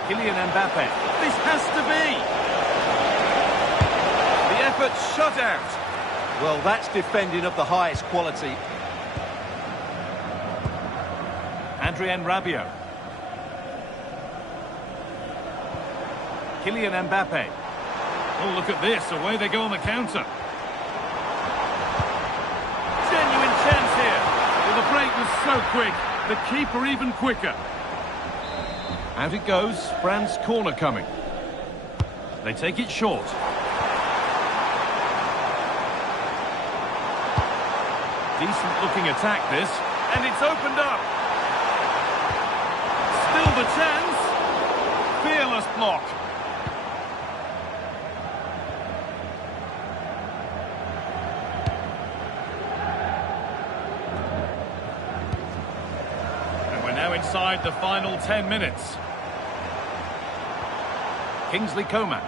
Kylian Mbappe. This has to be. The effort shut out. Well, that's defending of the highest quality. Adrien Rabiot. Kylian Mbappe. Oh, look at this. Away they go on the counter. Genuine chance here. Well, the break was so quick. The keeper even quicker. Out it goes. France corner coming. They take it short. Decent looking attack this. And it's opened up. Still the chance. Fearless block. And we're now inside the final 10 minutes. Kingsley Coman.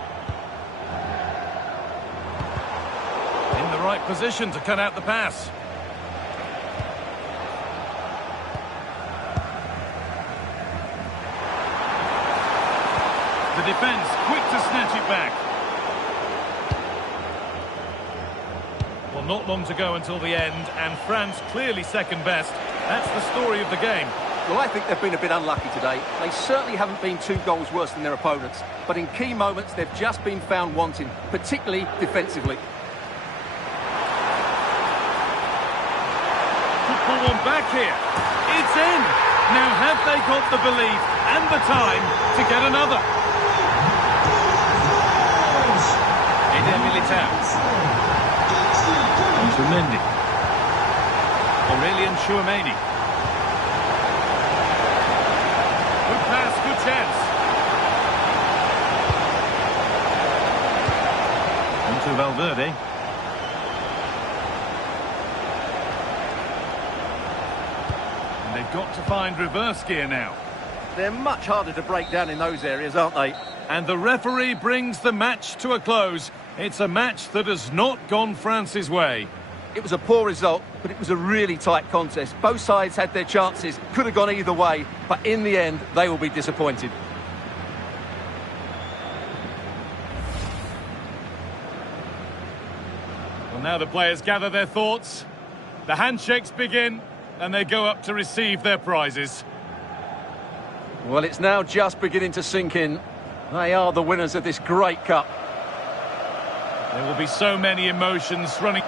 In the right position to cut out the pass. The defence quick to snatch it back. Well, not long to go until the end, and France clearly second best. That's the story of the game. Well, I think they've been a bit unlucky today. They certainly haven't been 2 goals worse than their opponents, but in key moments they've just been found wanting, particularly defensively. Could pull one back here. It's in! Now have they got the belief and the time to get another? Militao. On to Mendy. Aurelien Tchouameni. Good pass, good chance. On to Valverde. And they've got to find reverse gear now. They're much harder to break down in those areas, aren't they? And the referee brings the match to a close. It's a match that has not gone France's way. It was a poor result, but it was a really tight contest. Both sides had their chances, could have gone either way, but in the end, they will be disappointed. Well, now the players gather their thoughts. The handshakes begin, and they go up to receive their prizes. Well, it's now just beginning to sink in. They are the winners of this great cup. There will be so many emotions running.